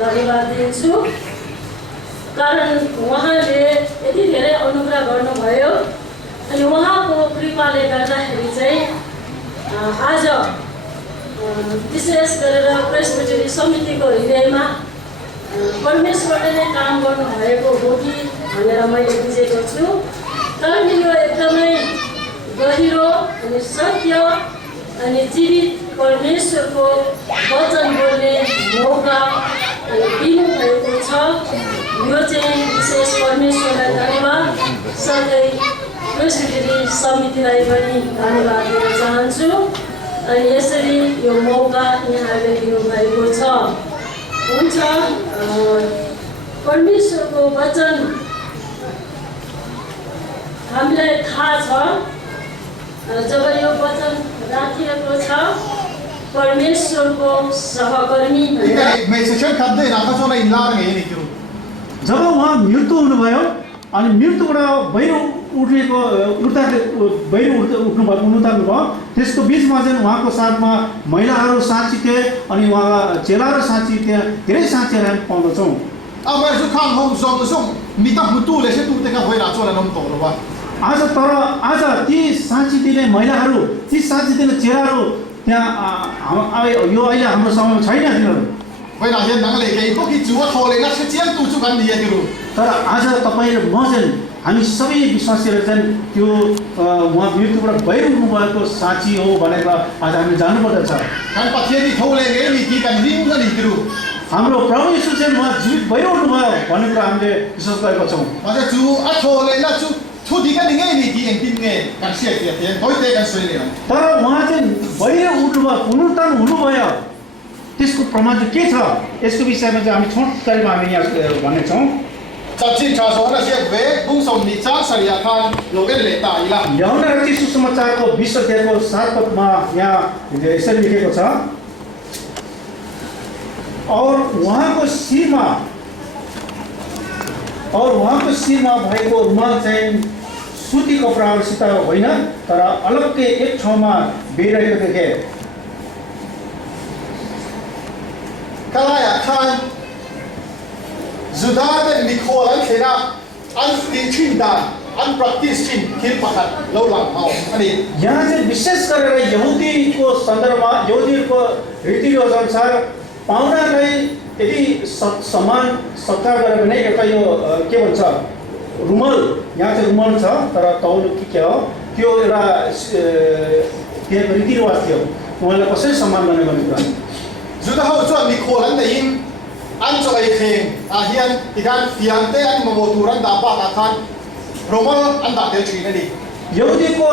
धन्यवाद दिन्छु कारण उहाँले यति धेरै अनुग्रह गर्नुभयो अनि उहाँको कृपाले गर्दाखेरि चाहिँ आज विशेष गरेर प्रेसबिटरी समितिको हृदयमा परमेश्वरले नै काम गर्नुभएको हो कि भनेर मैले बुझेको छु कारण यो एकदमै गहिरो अनि सत्य अनि जीवित परमेश्वरको वचन बोल्ने मौका दिनुभएको छ यो चाहिँ विशेष परमेश्वरलाई धन्यवाद सँगै प्रेसबिटरी समितिलाई पनि धन्यवाद दिन चाहन्छु अनि यसरी यो मौका यहाँले दिनुभएको छ हुन्छ परमेश्वरको वचन हामीलाई थाहा छ जब यो वचन राखिएको छ परमेश्वरको सहकर्मी जब उहाँ मृत्यु हुनुभयो अनि मृत्युबाट बाहिर उठ्नुभयो त्यसको बिचमा चाहिँ उहाँको साथमा महिलाहरू साक्षी थिए अनि उहाँ चेलाहरू साक्षी थिए धेरै साक्षीहरू हामी पाउँदछौँ आज ती साक्षी दिने महिलाहरू ती साक्षी दिने चेलाहरू त्यहाँ यो अहिले हाम्रो समयमा छैन तिनीहरू तर आज तपाईँ र म चाहिँ हामी सबै विश्वासीहरू चाहिँ त्यो उहाँ मृत्युबाट बाहिर उठ्नुभएको साक्षी हो भनेर आज हामी जानुपर्दछ हाम्रो प्रभु यीशु चाहिँ उहाँ जीवित बाहिर उठ्नुभयो भन्ने कुरा हामीले विश्वास गरेका छौँ तर उहाँ चाहिँ बाहिर उठ्नुभयो पुनरुत्थान हुनुभयो त्यसको प्रमाण चाहिँ के छ यसको विषयमा चाहिँ हामी छोटकरीमा हामी यहाँ भन्नेछौँ यूहन्ना रचित सुसमाचारको 20 अध्यायको 7 पदमा यहाँ यसरी लेखेको छ और उहाँको शिरमा भएको रुमाल चाहिँ सुती कपडाहरूसित होइन तर अलग्गै एक ठाउँमा बेरेको देखे Zudaden Nicola Kena Antitinda Unpracticed Kill Pakat Lola Mao. यहाँ चाहिँ विशेष गरेर यहुदीको सन्दर्भमा यहुदीको रीतिरिवाज अनुसार पाहुनालाई यदि समान सत्कार गरेर भने एउटा यो के भन्छ रुमाल यहाँ चाहिँ रुमाल छ तर तौल के हो त्यो एउटा त्यहाँको रीतिरिवाज थियो उहाँलाई कसरी सम्मान गर्ने भन्ने कुरा जुदाहो जो निकोला इन Anjo King, Ahian, Ikan, Fiante, and Momoturan, the Bakakan, Roman, and the Deltrinity. यहुदीको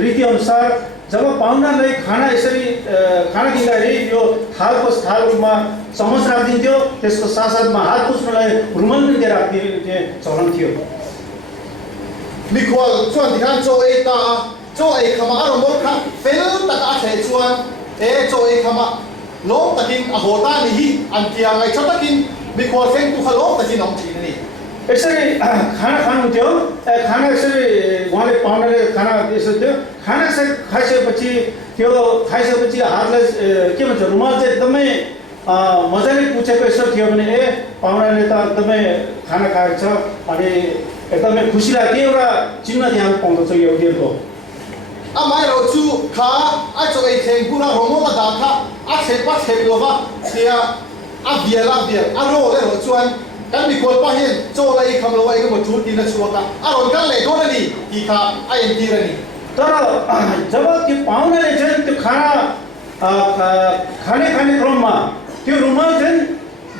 रीति अनुसार जब पाहुनालाई खाना यसरी खाना दिँदाखेरि यो थालमा चमच राखिदिन्थ्यो त्यसको साथसाथमा हात पुछ्नलाई रुमाल पनि दिएर राख्ने चलन थियो निकोल जुन दिखान जो एक खमा रोमोखा फेल तक आथे जुन जो एक खमा लोग तकिन अहोता नहीं अंतिया गई तकिन बिकॉल फेंग तू खलो तकिन हम चीन नहीं यसरी खाना खानुहुन्थ्यो खाना यसरी उहाँले पाहुनाले खाना यसरी थियो खाना खाइसकेपछि हातलाई के भन्छ रुमाल चाहिँ एकदमै मजाले पुछेको यसो थियो भने पाहुनाले त एकदमै खाना खाएको छ अनि एकदमै खुसी लाग्यो एउटा चिन्ह त्यहाँ पाउँदछ यहुदीहरूको Amai roju ka ajo ai theng pura romo ma da kha a thepa lova tia a biel aro le ro chuan kan mi kol pa hin cho lai kham lo ai ko mo thu ti na chuaka a ron kan le do ni ki kha a en ti ra ni तर जब त्यो पाहुनाले चाहिँ त्यो खाने क्रममा त्यो रुमाल चाहिँ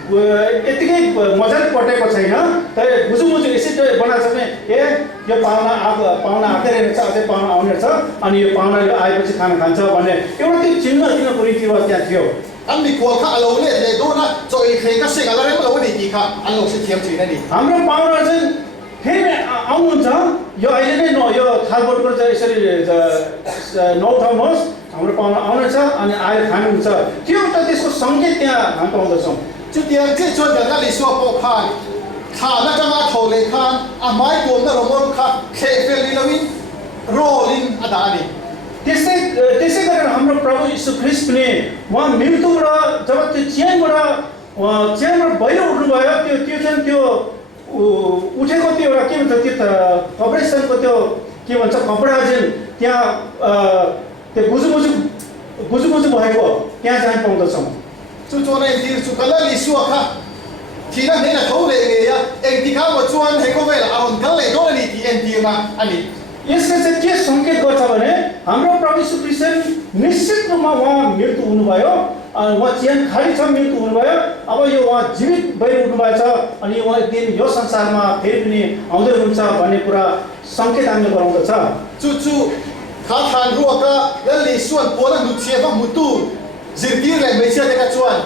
यतिकै मजाले पटेको छैन तर बुझुमुझु यसरी बनाएको छ भने यो पाहुना आउँदै रहेछ अझै पाहुना आउने छ अनि यो पाहुनाले आएपछि खाना खान्छ भन्ने एउटा त्यो चिन्ह रीतिरिवाज त्यहाँ थियो Ami kual ka alo le do na cho i khe ka se ala re lo ni ki kha alo se thiam chin ni हाम्रो पाहुना चाहिँ फेरि आउनुहुन्छ यो अहिले नै यो थालबोटको चाहिँ यसरी नौ ठाउँनुहोस् हाम्रो पाहुना आउनेछ अनि आएर खानुहुन्छ त्यो त त्यसको सङ्केत त्यहाँ हामी पाउँदछौँ chu tiang che chon ga na li so po khan kha na ka ma tho le khan a mai ko na ro mo kha khe fel li lawin rolin adani त्यसै त्यसै गरेर हाम्रो प्रभु यीशु ख्रीष्ट पनि उहाँ मृत्युबाट जब त्यो चेनबाट बाहिर उठ्नुभयो त्यो चाहिँ त्यो उठेको त्यो एउटा के भन्छ त्यो कपरेसनको त्यो के भन्छ कपडा चाहिँ त्यहाँ त्यो बुझुबुझु भएको त्यहाँ चाहिँ पाउँदछौँ chu cho này thì chu cái lý xua khác thì đang thế là thấu lệ nghề á em thì khác một chuan hay có vẻ là ông cái lệ đó là thì em thì mà anh đi यसले चाहिँ के सङ्केत गर्छ भने हाम्रो प्रभु यीशु ख्रीष्ट निश्चित रूपमा उहाँ मृत्यु हुनुभयो उहाँ चेन खाली छ मृत्यु हुनुभयो अब यो उहाँ जीवित भइ उठ्नुभएको छ अनि उहाँ एक दिन यो संसारमा फेरि पनि आउँदै हुनुहुन्छ भन्ने कुरा सङ्केत हामीले गराउँदछ chu chu khá thàn ruột á cái lý xuân của nó nụt chia vào một tu dịp kia lại mấy chia cái chuan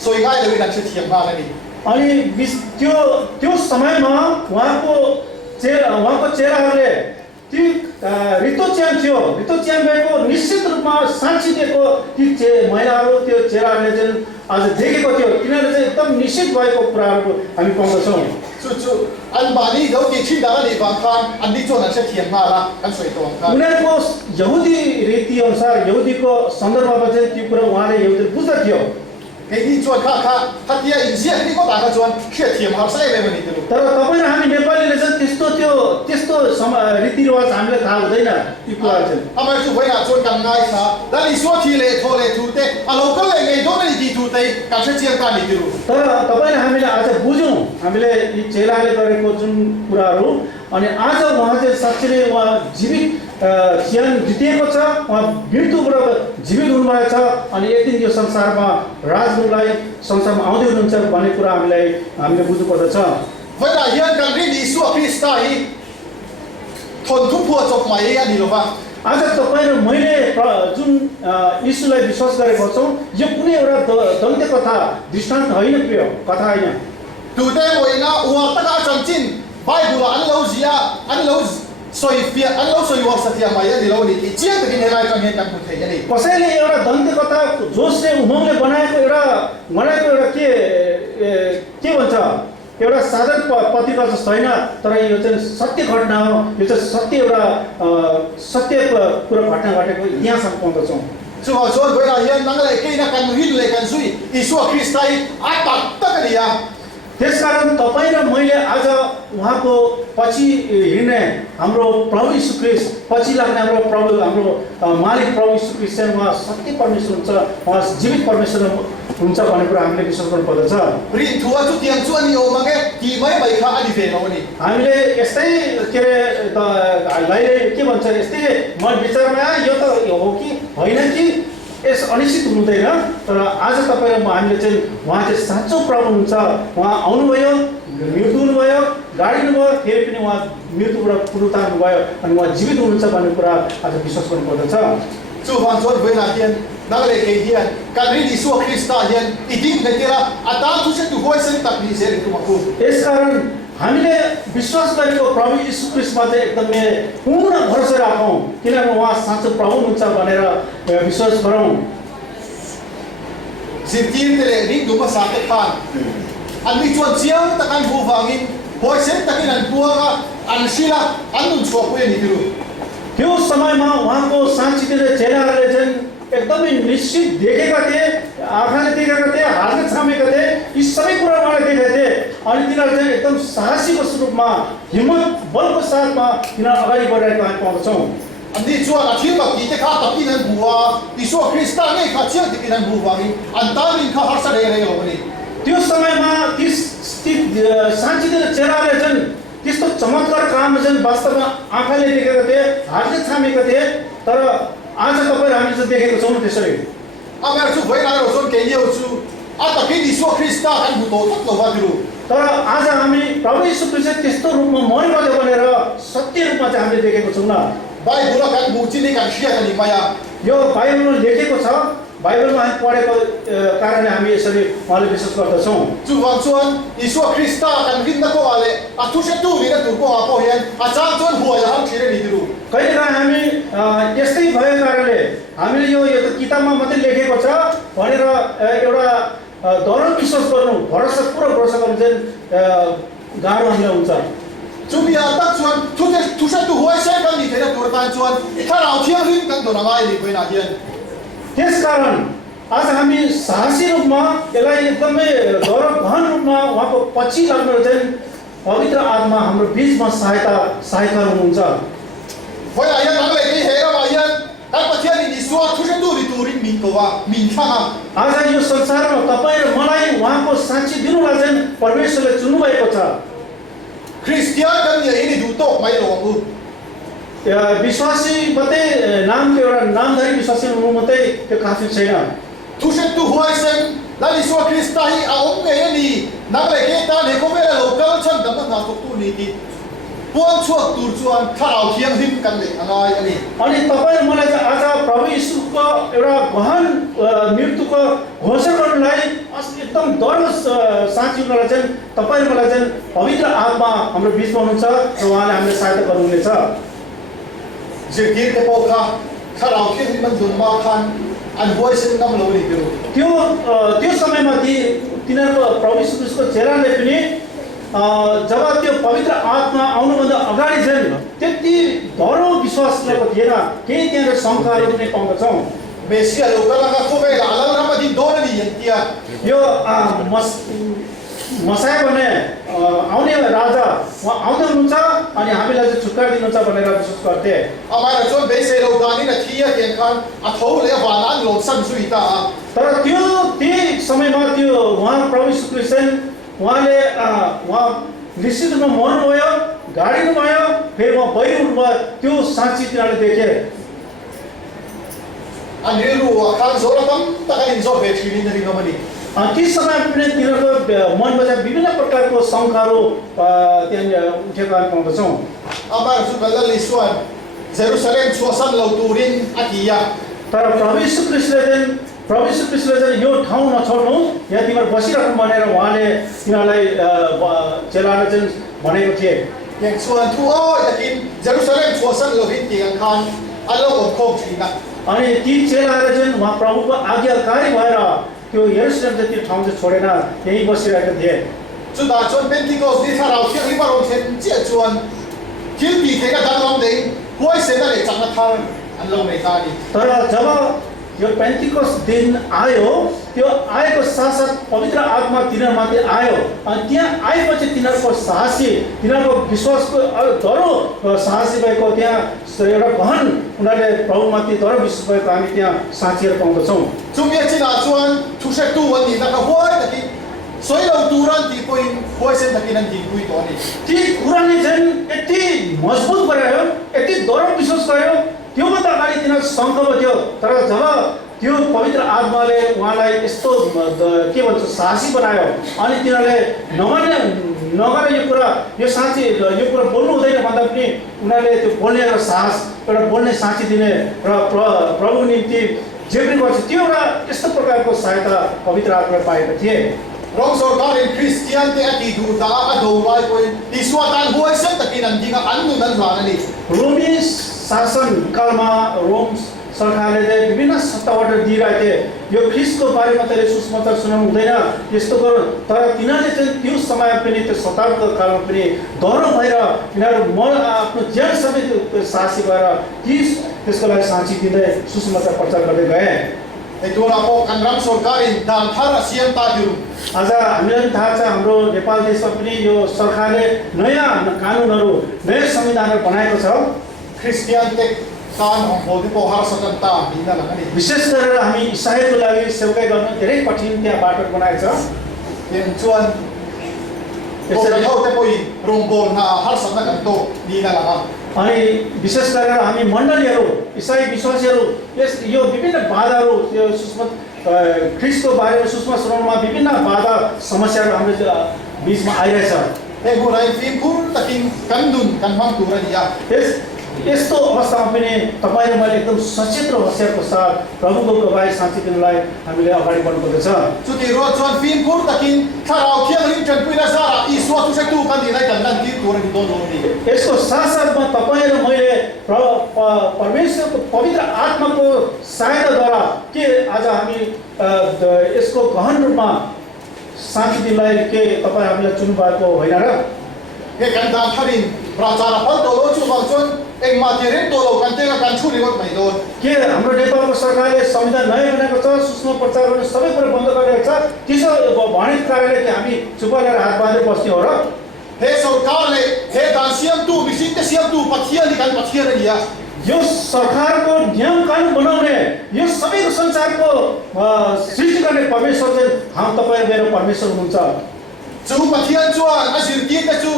rồi ngay là bị đặt chuyện thiểm vào cái đi अनि त्यो समयमा उहाँको चेलाहरूले ती रितो च्यान थियो रितो च्यान भएको निश्चित रूपमा साक्षी दिएको ती महिलाहरू त्यो चेलाहरूले चाहिँ आज देखेको थियो तिनीहरूले चाहिँ एकदम निश्चित भएको कुराहरू हामी पाउँदछौँ chu chu anh bà đi đâu thì khi đã đi vào khan anh đi cho nó sẽ thiểm vào là anh soi tông khan उनीहरूको यहुदी रीति अनुसार यहुदीको सन्दर्भमा चाहिँ त्यो कुरा उहाँले यहुदी बुझ्दथ्यो cái đi chuan khác khác khác kia in diện đi có đàn chuan kia thiểm vào sai về mình được तर तपाईँ र हामी नेपालीले चाहिँ त्यस्तो रीतिरिवाज हामीलाई थाहा हुँदैन त्यो कुरा चाहिँ anh em chú với là chuan càng ngay sa đã đi xóa thì lệ thô lệ thủ tê à lâu cái lệ ngày đó là đi thủ tê càng sẽ chia càng đi được तर तपाईँ र हामीले आज बुझौँ हामीले यी चेलाले गरेको जुन कुराहरू अनि आज उहाँ चाहिँ साँच्चै उहाँ जीवित ज्यान जितिएको छ उहाँ मृत्युबाट जीवित हुनुभएको छ अनि एक दिन यो संसारमा राजनुलाई संसारमा आउँदै हुनुहुन्छ भन्ने कुरा हामीले बुझ्नुपर्दछ với là hiện càng đi xóa Christa hi thôn thúc phua chọc máy anh đi đâu vậy आज तपाईँ र मैले जुन यीशुलाई विश्वास गरेको छौँ यो कुनै एउटा दन्त्य कथा दृष्टान्त होइन प्रिय कथा होइन thủ tê ngồi na uang tất cả trong chín Bible anh lâu gì à anh lâu soi phía anh lâu soi uang sạch mà anh đi lâu đi chia từ cái này lại trong hiện đang cụ thể như कसैले एउटा दन्त्य कथा जोसले उमङले बनाएको एउटा के भन्छ एउटा साधारण पत्रिका जस्तो होइन तर यो चाहिँ सत्य घटना हो यो चाहिँ सत्य कुरा घटना घटेको इतिहास हामी पाउँदछौँ chú họ cho với là hiện đang lại cái na cần hít lại cần suy Isu Christ ai bắt tất cả đi à त्यसकारण तपाईँ र मैले आज उहाँको पछि हिँड्ने हाम्रो प्रभु यीशु ख्रीष्ट पछि लाग्ने हाम्रो मालिक प्रभु यीशु ख्रीष्ट चाहिँ उहाँ सत्य परमेश्वर हुन्छ उहाँ जीवित परमेश्वर हुन्छ भन्ने कुरा हामीले विश्वास गर्नुपर्दछ rin thua chú tiền chú anh yêu mà cái thì mấy bài khá đi về nó đi हामीले यस्तै के अरे के भन्छ यस्तै मन विचारमा यो त हो कि होइन कि यस अनिश्चित हुँदैन तर आज तपाईँ र हामीले चाहिँ उहाँ चाहिँ साँचो प्रभु हुन्छ उहाँ आउनुभयो मृत्यु हुनुभयो गाडिनुभयो फेरि पनि उहाँ मृत्युबाट पुनरुत्थान हुनुभयो अनि उहाँ जीवित हुनुहुन्छ भन्ने कुरा आज विश्वास गर्नुपर्दछ chú hoàn cho với là hiện đang lại cái hiện cần rin Isu Christ hiện itin cái kia là atan chú sẽ tu voi sen tập đi sẽ tu mặc यसकारण हामीले विश्वास गरेको प्रभु यीशु ख्रीष्टमा चाहिँ एकदमै पूर्ण भरोसा राखौँ किनभने उहाँ साँचो प्रभु हुनुहुन्छ भनेर विश्वास गरौँ dịp tin thì lại rin đúng mà sáng cái phan anh đi chuột chiang ta kan bu vangin voi sen ta cái anh bua anh sila anh nun chua quên đi được त्यो समयमा उहाँको साँच्चीकै चेलाहरूले चाहिँ एकदमै निश्चित देखेका थिए आँखाले देखेका थिए हातले छामेका थिए यी सबै कुरा उहाँले देखेका थिए अनि तिनीहरू चाहिँ एकदम साहसीको स्वरूपमा हिम्मत बलको साथमा तिनीहरू अगाडि बढिरहेको हामी पाउँदछौँ anh đi chuột là thiếu bậc tí thế khác tập tin anh bua Isu Christ ta ngay khác chiang thì anh bu vangin anh ta rin khác har sa đây này rồi đi त्यो समयमा ती साँच्चीकै चेलाहरूले चाहिँ त्यस्तो चमत्कार काम चाहिँ वास्तवमा आँखाले देखेका थिए हातले छामेका थिए तर आज तपाईँ हामीले चाहिँ देखेको छौँ त्यसरी anh em chú với là rồi son cái nhiều chú anh tập cái Isu Christ ta anh bu to tất cả vào được तर आज हामी प्रभु यीशु ख्रीष्ट त्यस्तो रूपमा मरिबद्यो भनेर सत्य रूपमा चाहिँ हामीले देखेको छौँ Bible là kan bu chi ni kan share kan maya यो बाइबलमा लेखेको छ बाइबलमा हामी पढेको कारणले हामी यसरी उहाँले विश्वास गर्दछौँ chú hoàn chuan Isu Christ ta kan rin na ko ale a tu se tu ni na tu ko a po hian a chang chuan huwa ya ham chire ni diru कहिलेकाहीँ हामी यस्तै भएको कारणले हामीले यो त किताबमा मात्रै लेखेको छ भनेर एउटा दृढ विश्वास गर्नु पुरा भरोसा गर्नु चाहिँ गाह्रो हामीलाई हुन्छ chú bia tak chuan tu se tu huwa se kan ni thena tur tan chuan tha rao thiang rin kan do na ngai ni koina hian त्यसकारण आज हामी साहसी रूपमा यसलाई एकदमै गहन रूपमा उहाँको पछि लाग्न चाहिँ पवित्र आत्मा हाम्रो बीचमा सहायता हुनुहुन्छ Hoi a hian ang le ki he ra hian kan pathian ni suwa thu se tu ri turin min ko wa min thanga आज यो संसारमा तपाईँ र मलाई उहाँको साक्षी दिनुलाई चाहिँ परमेश्वरले चुन्नु भएको छ Christian kan ye ini du tok mai lo mu विश्वासी मात्रै नामको एउटा नामधारी विश्वासी हुनु मात्रै त्यो काफी छैन thu se tu huai sen la ni suwa Krista hi a om nge ni nang le ke ta ne ko me lo kal chan dam na tok tu ni ti puan chuak tur chuan tharau thiang him kan le angai ani अनि तपाईँ र मलाई चाहिँ आज प्रभु यीशुको एउटा गहन मृत्युको घोषणा गर्नलाई एकदम डर साँची हुनलाई चाहिँ तपाईँ र मलाई चाहिँ पवित्र आत्मा हाम्रो बिचमा हुनुहुन्छ र उहाँले हामीलाई सहायता गर्नुहुनेछ Zirgin ke po ka tharau thiang man dun ma khan an huai sen nam lo ni biru त्यो समयमा तिनीहरूको प्रभु यीशु ख्रीष्टको चेलाले पनि जब त्यो पवित्र आत्मा आउनुभन्दा अगाडि चाहिँ त्यति धरो विश्वास ल्याएको थिएन केही त्यहाँनिर शङ्काहरू पनि पाउँदछौँ Mesia lo kala ka ko me la ala ra ma din do ni yan tia यो मसाया भने आउने राजा उहाँ आउँदै हुनुहुन्छ अनि हामीलाई चाहिँ छुटकारा दिनुहुन्छ भनेर विश्वास गर्थे amai ra chon be se lo ga ni na thia ken khan a thau le wa nan lo san sui ta तर त्यही समयमा त्यो उहाँ प्रभु यीशु ख्रीष्ट उहाँले उहाँ निश्चित रूपमा मर्नुभयो गाडिनु भयो फेरि उहाँ बहिर उठ्नुभयो त्यो साँच्ची तिनीहरूले देखे an ri ru wa khan zo ra tam ta ka in zo be thili ni ri mani ती समयमा पनि तिनीहरूको मनमा चाहिँ विभिन्न प्रकारको शङ्काहरू त्यहाँनिर उठेका पाउँदछौँ amai ra chu kala li suan Jerusalem chuasan lo turin atia तर प्रभु यीशु ख्रीष्टले चाहिँ यो ठाउँ नछोड्नु यहाँ तिमीहरू बसिराख्नु भनेर उहाँले तिनीहरूलाई चेलाले चाहिँ भनेको थिए ken chuan thu o yakin Jerusalem chuasan lo hin ti an khan alo ko khok thina अनि ती चेलाहरूले चाहिँ उहाँ प्रभुको आज्ञाकारी भएर त्यो यरुशलेम चाहिँ त्यो ठाउँ चाहिँ छोडेर यहीँ बसिरहेका थिए chu da chon Pentecost ni tharau thiang li baron then che chuan thil pi the ka dang long dei huai se da le chang na thar an lo nei ta ni तर जब यो पेन्टिकोस दिन आयो त्यो आएको साथसाथ पवित्र आत्मा तिनीहरूमाथि आयो अनि त्यहाँ आएपछि तिनीहरूको साहसी तिनीहरूको विश्वासको धरो साहसी भएको त्यहाँ एउटा गहन उनीहरूले प्रभुमाथि धरो विश्वास भएको हामी त्यहाँ साँचिएर पाउँदछौँ chung ye china chuan thu se tu wan ni na ka huai ta ki soi lo turan ti poin huai sen ta ki nan ti pui to ni ती कुराले चाहिँ यति मजबुत गरायो यति धरो विश्वास गरायो त्योभन्दा अगाडि तिनीहरू सङ्कल्प थियो तर जब त्यो पवित्र आत्माले उहाँलाई यस्तो के भन्छ साहसी बनायो अनि तिनीहरूले नगरे यो कुरा यो साँच्ची यो कुरा बोल्नु हुँदैन भन्दा पनि उनीहरूले त्यो बोल्ने एउटा साहस एउटा बोल्ने साँच्ची दिने र प्रभुको निम्ति जे पनि गर्छ त्यो एउटा यस्तो प्रकारको सहायता पवित्र आत्माले पाएका थिए rong sarkar in Christian te ati du da a do wai poin ti suatan huai sen ta ki nan dinga an nu nan zwana ni रोमी शासन कालमा रोम सरकारले चाहिँ विभिन्न सत्ताबाट दिइरहेको थिए यो ख्रिस्टको बारेमा त्यसले सुसमाचार सुनाउनु हुँदैन यस्तो गर तर तिनीहरूले चाहिँ त्यो समय पनि त्यो शताब्दीको कालमा पनि डरो भएर तिनीहरू आफ्नो ज्यान समेत साहसी भएर त्यसको लागि साँची दिँदै सुसमाचार प्रचार गर्दै गए e tu na ko kan ram sarkar in dan thar siam ta diru आज हामीलाई थाहा छ हाम्रो नेपाल देशमा पनि यो सरकारले नयाँ कानुनहरू नयाँ संविधानहरू बनाएको छ Christian te kan hong ho di po har satan ta ni na la ni विशेष गरेर हामी इसाईको लागि सेवकाई गर्न धेरै कठिन त्यहाँ बाटो बनाएको छ yen chuan ko ka ho te poi rong bol na har satan kan to ni na la अनि विशेष गरेर हामी मण्डलीहरू इसाई विश्वासीहरू यो विभिन्न बाधाहरू यो ख्रिस्टको बारेमा सुसमाचार सुनाउनुमा विभिन्न बाधा समस्याहरू हाम्रो बिचमा आइरहेछ e gu nai film pur takin kan dun kan mang tu ra ya यस्तो अवस्थामा पनि तपाईँ र मैले एकदम सचेत र होसियारको साथ प्रभुको गवाई साँच्ची दिनलाई हामीले अगाडि बढ्नुपर्दछ chu ti ro chuan film pur takin tharau khiang lim chan pui na sa i suwa tu se tu kan ni nai kan nan ti tu ra ni don ni यसको साथसाथमा तपाईँ र मैले परमेश्वरको पवित्र आत्माको सहायताद्वारा के आज हामी यसको गहन रूपमा साँच्ची दिनलाई के तपाईँ हामीलाई चुन्नु भएको होइन र he kan dan tharin Pracara pal tolo chu bang chuan eng ma ti ren tolo kan te kan chu ni got mai don के हाम्रो नेपालको सरकारले संविधान नयाँ बनाएको छ, सूचना प्रचार गर्ने सबै कुरा बन्द गरेको छ। त्यसो भनेको कारणले कि हामी चुप गरेर हात बाँधेर बस्ने हो र? he sarkar le he dan siam tu bisin te siam tu pathia ni kan pathia ni ya यो सरकारको नियम कानुन बनाउने, यो सबैको संसारको सृष्टि गर्ने परमेश्वर चाहिँ तपाईँ मेरो परमेश्वर हुनुहुन्छ। chu pathia chuan a sir ti te chu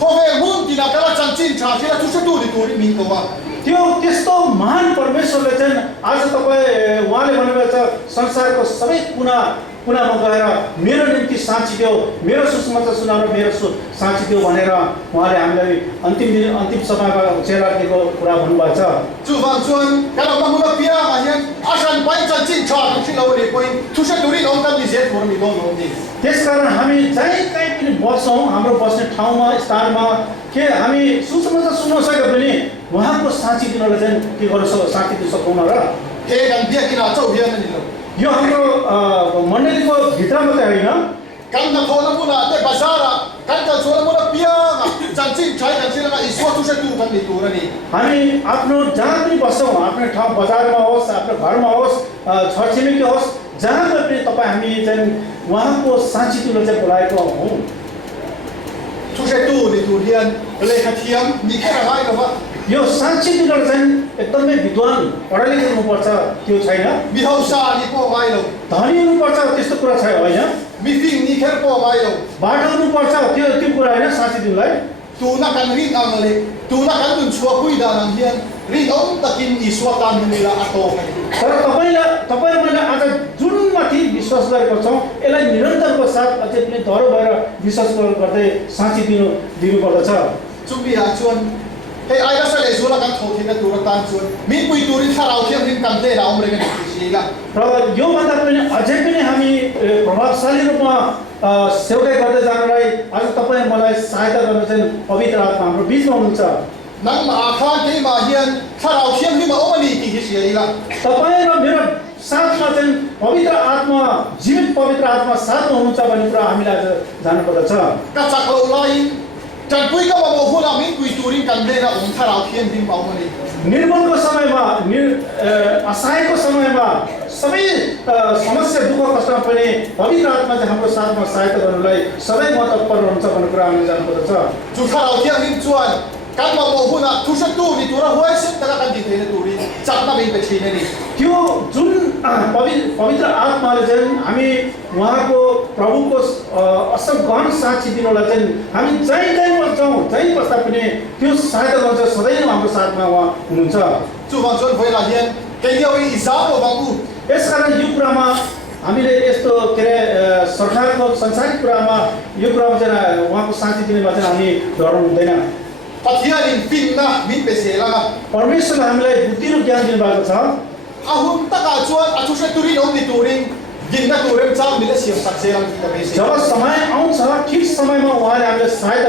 khove mun ti na kala chan chin cha thila chu chu tu ni tu ni min ko wa त्यो त्यस्तो महान परमेश्वरले चाहिँ आज तपाईँ उहाँले भन्नुभएको छ संसारको सबै कुनामा गएर मेरो निम्ति साँची देऊ, मेरो सुसमाचार सुनाउन मेरो साँची देऊ भनेर उहाँले हामीलाई अन्तिम सभामा चेलाको कुरा भन्नुभएको छ। chu bang chuan kala ma mun pia ma hian a san pai chan chin cha chu lo ni point chu chu tu ni long kan ni zet por mi don lo ni त्यसकारण हामी जहीँ कहीँ पनि बस्छौँ, हाम्रो बस्ने ठाउँमा स्थानमा के हामी सुसमाचार सुन्न सके पनि उहाँको साँची दिनलाई चाहिँ के गर्नु साँची दिन सकौँ र? he kan bia kina chau hian ni lo यो हाम्रो मण्डलीको भित्र मात्रै होइन, kan na thona muna te bazara kan ka chona muna pia chan chin chai kan sila na iswa chu chu tu kan ni tu ra ni हामी आफ्नो जहाँ पनि बस्छौँ, आफ्नो ठाउँ बजारमा होस्, आफ्नो घरमा होस्, छरछिमेकी होस्, जहाँ पनि तपाईँ हामी चाहिँ उहाँको साँची दिन चाहिँ बोलाएको हौँ। chu chu tu ni tu hian le kha thiam ni ke ra hai lo ba यो साँची दिन चाहिँ एकदमै विद्वान पढा लेखा हुनुपर्छ त्यो छैन, mi hau sa ni po hai lo धनी हुनुपर्छ त्यस्तो कुरा छैन होइन, mi fing ni kher po hai lo बाटो हुनुपर्छ त्यो कुरा होइन साँची दिनलाई। tu na kan rin ang le tu na kan dun chua pui da nang hian rin om takin iswa tan ni la ato तर तपाईँ मैले आज जुन माथि विश्वास गरेको छौँ यसलाई निरन्तरको साथ अझै पनि धरो भएर विश्वास गर्दै साँची दिनुपर्दछ। chu bi ha chuan he ai da sa le zula kan tho thi na tu ra tan chuan mi pui tu rin tharau thiam rin kan te ra om re kan si la र योभन्दा पनि अझै पनि हामी प्रभावशाली रूपमा सेवाई गर्दै जानलाई आज तपाईँ मलाई सहायता गर्न चाहिँ पवित्र आत्मा हाम्रो बिचमा हुनुहुन्छ। nang ma kha ke ma hian tharau thiam ni ma om ni ki hi si la तपाईँ र मेरो साथमा चाहिँ पवित्र आत्मा, जीवित पवित्र आत्मा साथमा हुनुहुन्छ भन्ने कुरा हामीलाई आज जान्नुपर्दछ। ka chak lo lai chan pui ka ma mo hu la min pui tu rin kan le na om tharau thiam rin ma om ni निर्बलको समयमा असहायको समयमा सबै समस्या दुःख कष्टमा पनि पवित्र आत्मा चाहिँ हाम्रो साथमा सहायता गर्नलाई सधैँ तत्पर रहन्छ भन्ने कुरा हामीले जान्नुपर्दछ। chu tharau thiam rin chuan kan ma mo hu na chu chu tu ni tu ra huai sem ta kan di the na tu rin chak na bin pe chi ni त्यो जुन पवित्र आत्माले चाहिँ हामी उहाँको प्रभुको असल गहन साक्षी दिनलाई चाहिँ हामी जहीँ कहीँ बस्छौँ, जहीँ बस्दा पनि त्यो सहायता गर्छ, सधैँ हाम्रो साथमा उहाँ हुनुहुन्छ। chu bang chuan voi la hian ke dia wi isa lo bang u यसकारण यो कुरामा हामीले यस्तो के अरे सरकारको संसारिक कुरामा यो कुरामा चाहिँ उहाँको साथी दिनेमा चाहिँ हामी डराउनु हुँदैन। pathia rin fin na min pe se la परमेश्वरले हामीलाई बुद्धि र ज्ञान दिनुभएको छ। ahum ta ka chuan a chu tu rin om ni tu rin gin na tu rem chang mi le siam sak se lang ki ta be se जब समय आउँछ ठिक समयमा उहाँले हामीलाई सहायता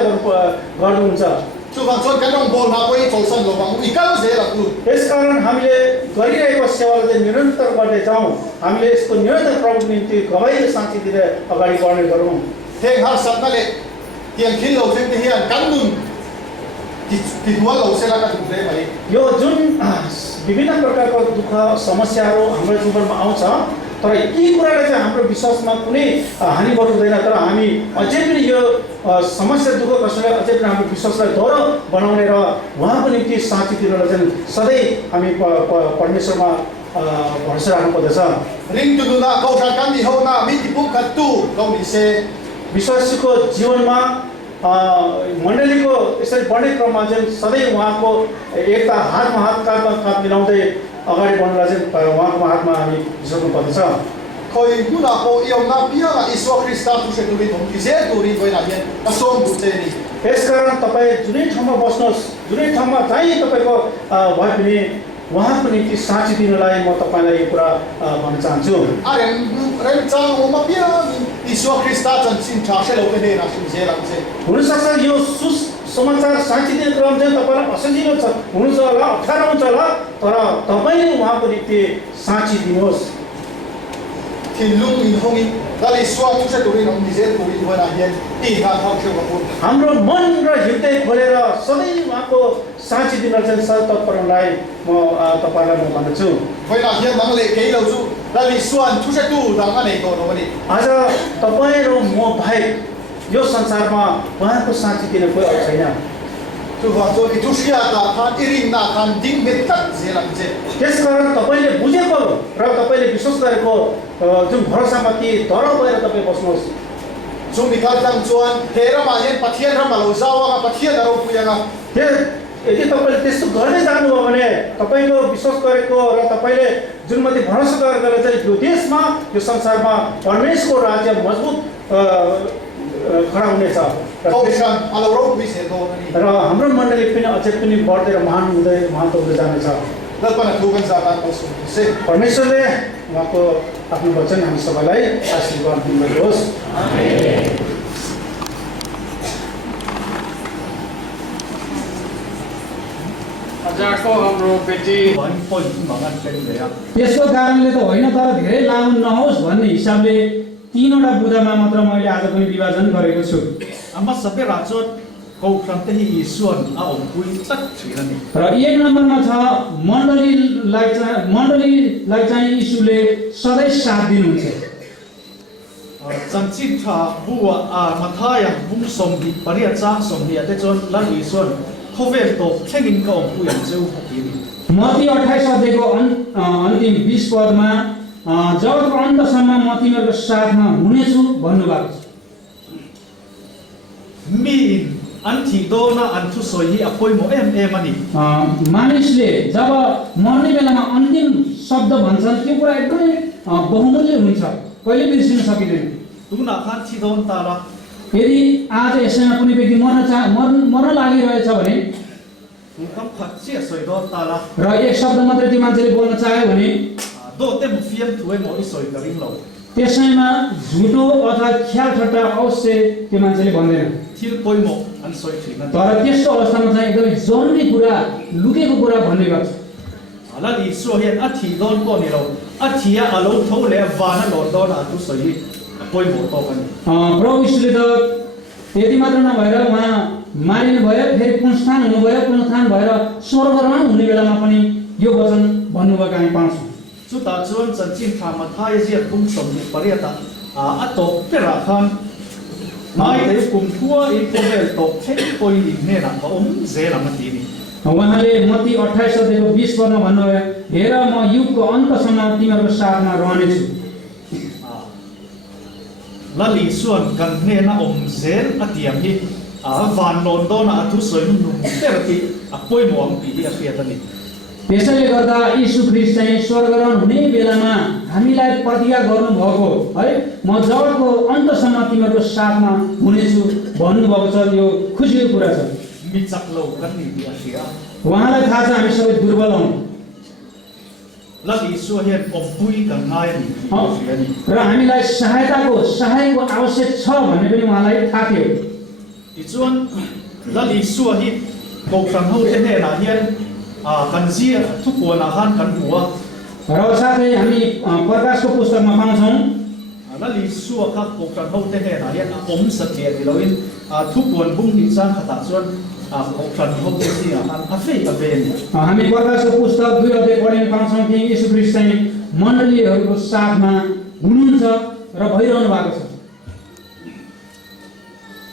गर्नुहुन्छ। chu bang chuan kan rong bol ma poi chol san lo bang u ikal se la tu यसकारण हामीले गरिरहेको सेवालाई चाहिँ निरन्तर गर्दै जाउँ, हामीले यसको निरन्तर प्रभुको निम्ति गवाईले साँची दिएर अगाडि बढ्ने गरौँ। theng har sat na le tiang khil lo theng te hian kan nun ti dual lo se la ka tu le mai यो जुन विभिन्न प्रकारको दुःख समस्याहरू हाम्रो जीवनमा आउँछ, तर यी कुराले चाहिँ हाम्रो विश्वासमा कुनै हानि गर्नुहुँदैन, तर हामी अझै पनि यो समस्या दुःख कष्टले अझै पनि हाम्रो विश्वासलाई दह्रो बनाउने र उहाँको निम्ति साँची दिनलाई चाहिँ सधैँ हामी परमेश्वरमा भरोसा राख्नुपर्दछ। ring tu na ko kan kan di ho na mi ti pum khat tu lo ni se विश्वासीको जीवनमा मण्डलीको यसरी बढ्ने क्रममा चाहिँ सधैँ उहाँको एकता हातमा हात मिलाउँदै अगाडि बढ्नलाई चाहिँ उहाँको हातमा हामी विश्वास गर्नुपर्दछ। khoi nu na ko iom na pia na iswa krista tu se tu rin om ki se tu rin voi na hian ka som bu che ni यसकारण तपाईँ जुनै ठाउँमा बस्नुहोस्, जुनै ठाउँमा जहीँ तपाईँको भए पनि उहाँको निम्ति साँची दिनलाई म तपाईँलाई यो कुरा भन्न चाहन्छु। a rem chang o ma pia iswa krista chan sin tha se lo ke ne na sin se lang se हुनसक्छ यो समाचार साँची दिने क्रम चाहिँ तपाईँलाई असजिलो हुन्छ होला, अप्ठ्यारो हुन्छ होला, तर तपाईँले उहाँको निम्ति साँची दिनुहोस्। hin lung in hongi lali suan tu se turin om dizel turin hona hian ti ha thau kheu ka pun हाम्रो मन र हृदय खोलेर सधैँ उहाँको साँची दिन चाहिँ सर्वतत्परलाई म तपाईँलाई म भन्दछु hoina hian dang le kei lo chu lali suan tu se tu dang ane ko no mani आज तपाईँ र म बाहेक यो संसारमा उहाँको साँची दिने कोही अरू छैन tu ha to i tu sia ta khan irin na khan ding met tat zelang je त्यसकारण तपाईँले बुझेको र तपाईँले विश्वास गरेको जुन भरोसामाथि धर भएर तपाईँ बस्नुहोस् chu mi kal tang chuan hera ma hian pathian ram lo zawa ka pathian ro puyanga यदि तपाईँले त्यस्तो गर्दै जानुभयो भने तपाईँको विश्वास गरेको र तपाईँले जुन माथि भरोसा गरेर चाहिँ यो देशमा यो संसारमा परमेश्वरको राज्य मजबुत खडा हुनेछ kausan alo ro pi se do ni र हाम्रो मण्डली पनि अझै पनि बढ्दै र महान हुँदै जानेछ lalpana thugan sa ta ko se परमेश्वरले उहाँको आफ्नो वचन हामी सबैलाई आशीर्वाद दिनुहोस् आजको हाम्रो बेटी त्यसको कारणले त होइन तर धेरै लामो नहोस् भन्ने हिसाबले 3 वटा बुँदामा मात्र मैले आज पनि विभाजन गरेको छु ama sabe rachot ko kramte hi isuan a ompui tak thirani र 1 नम्बरमा छ मण्डलीलाई चाहिँ यीशुले सधैँ साथ दिनुहुन्छ chamchin tha buwa a mathaya bung sombi paria cha sombi ate chon lan isuan khovel to thengin ka ompui am cheu hakini Matthew 28 अध्यायको अन्तिम 20 पदमा जगतको अन्तसम्म म तिमीहरूको साथमा हुनेछु भन्नुभएको छ mi anthi dona anthu sohi apoi mo em ani मानिसले जब मर्ने बेलामा अन्तिम शब्द भन्छन् त्यो कुरा एकदमै बहुमूल्य हुन्छ कहिले बिर्सिन सकिँदैन tuna khan thi don tara यदि आज यसैमा कुनै व्यक्ति मर्न लागिरहेछ भने kam khat che soi do tara र एक शब्द मात्रै त्यो मान्छेले बोल्न चाह्यो भने do te mu fiam thuai mo i soi karim lo त्यसैमा झुटो अथवा ख्याल ठट्टा अवश्य त्यो मान्छेले भन्दैन thil poi mo an soi thina तर त्यस्तो अवस्थामा चाहिँ एकदमै जरुरी कुरा लुकेको कुरा भन्ने गर्छ ala li so hian athi don ko ni lo athia alo tho le wana lo don atu soi poi mo to kan प्रभु यीशुले त त्यति मात्र नभएर उहाँ मारिनु भयो फेरि पुनरुत्थान हुनुभयो पुनरुत्थान भएर स्वर्गमा हुने बेलामा पनि यो वचन भन्नुभएको हामी पाउँछौँ chu ta chuan chanchin tha ma thai zia kum som ni pariata a to pera khan mai te kum thua I kovel to thei poi ni ne na ze la ma ti ni उहाँले मत्ती 28 अध्यायको 20 पदमा भन्नुभयो हेर म युगको अन्तसम्म तिमीहरूको साथमा रहनेछु lali suan kan ne na zel atiam hi a van lon don atu soi nu terti a poi mo ang pi a fiatani त्यसैले गर्दा यीशु ख्रीष्ट चाहिँ स्वर्गरोहण हुने बेलामा हामीलाई प्रतिज्ञा गर्नुभएको है म जगतको अन्तसम्म तिमीहरूको साथमा हुनेछु भन्नुभएको छ यो खुसीको कुरा छ mi chak lo kan ni dia sia उहाँलाई थाहा छ हामी सबै दुर्बल हौँ lali su hian ompui kan ngai ni fiani र हामीलाई सहायको आवश्यक छ भन्ने पनि उहाँलाई थाहा थियो I chuan lali su hi ko kram ho te ne na hian kan zia thu ko na han kan huwa र साथै हामी प्रकाशको पुस्तकमा पाउँछौँ lali su kha ko kram ho te ne na hian om satya di loin thu ko bung ni chan khata chuan ko kram ho te si han a fei a ben हामी प्रकाशको पुस्तक 2 अध्याय पढ्न पाउँछौँ कि यीशु ख्रीष्ट चाहिँ मण्डलीहरूको साथमा हुनुहुन्छ र भइरहनु भएको छ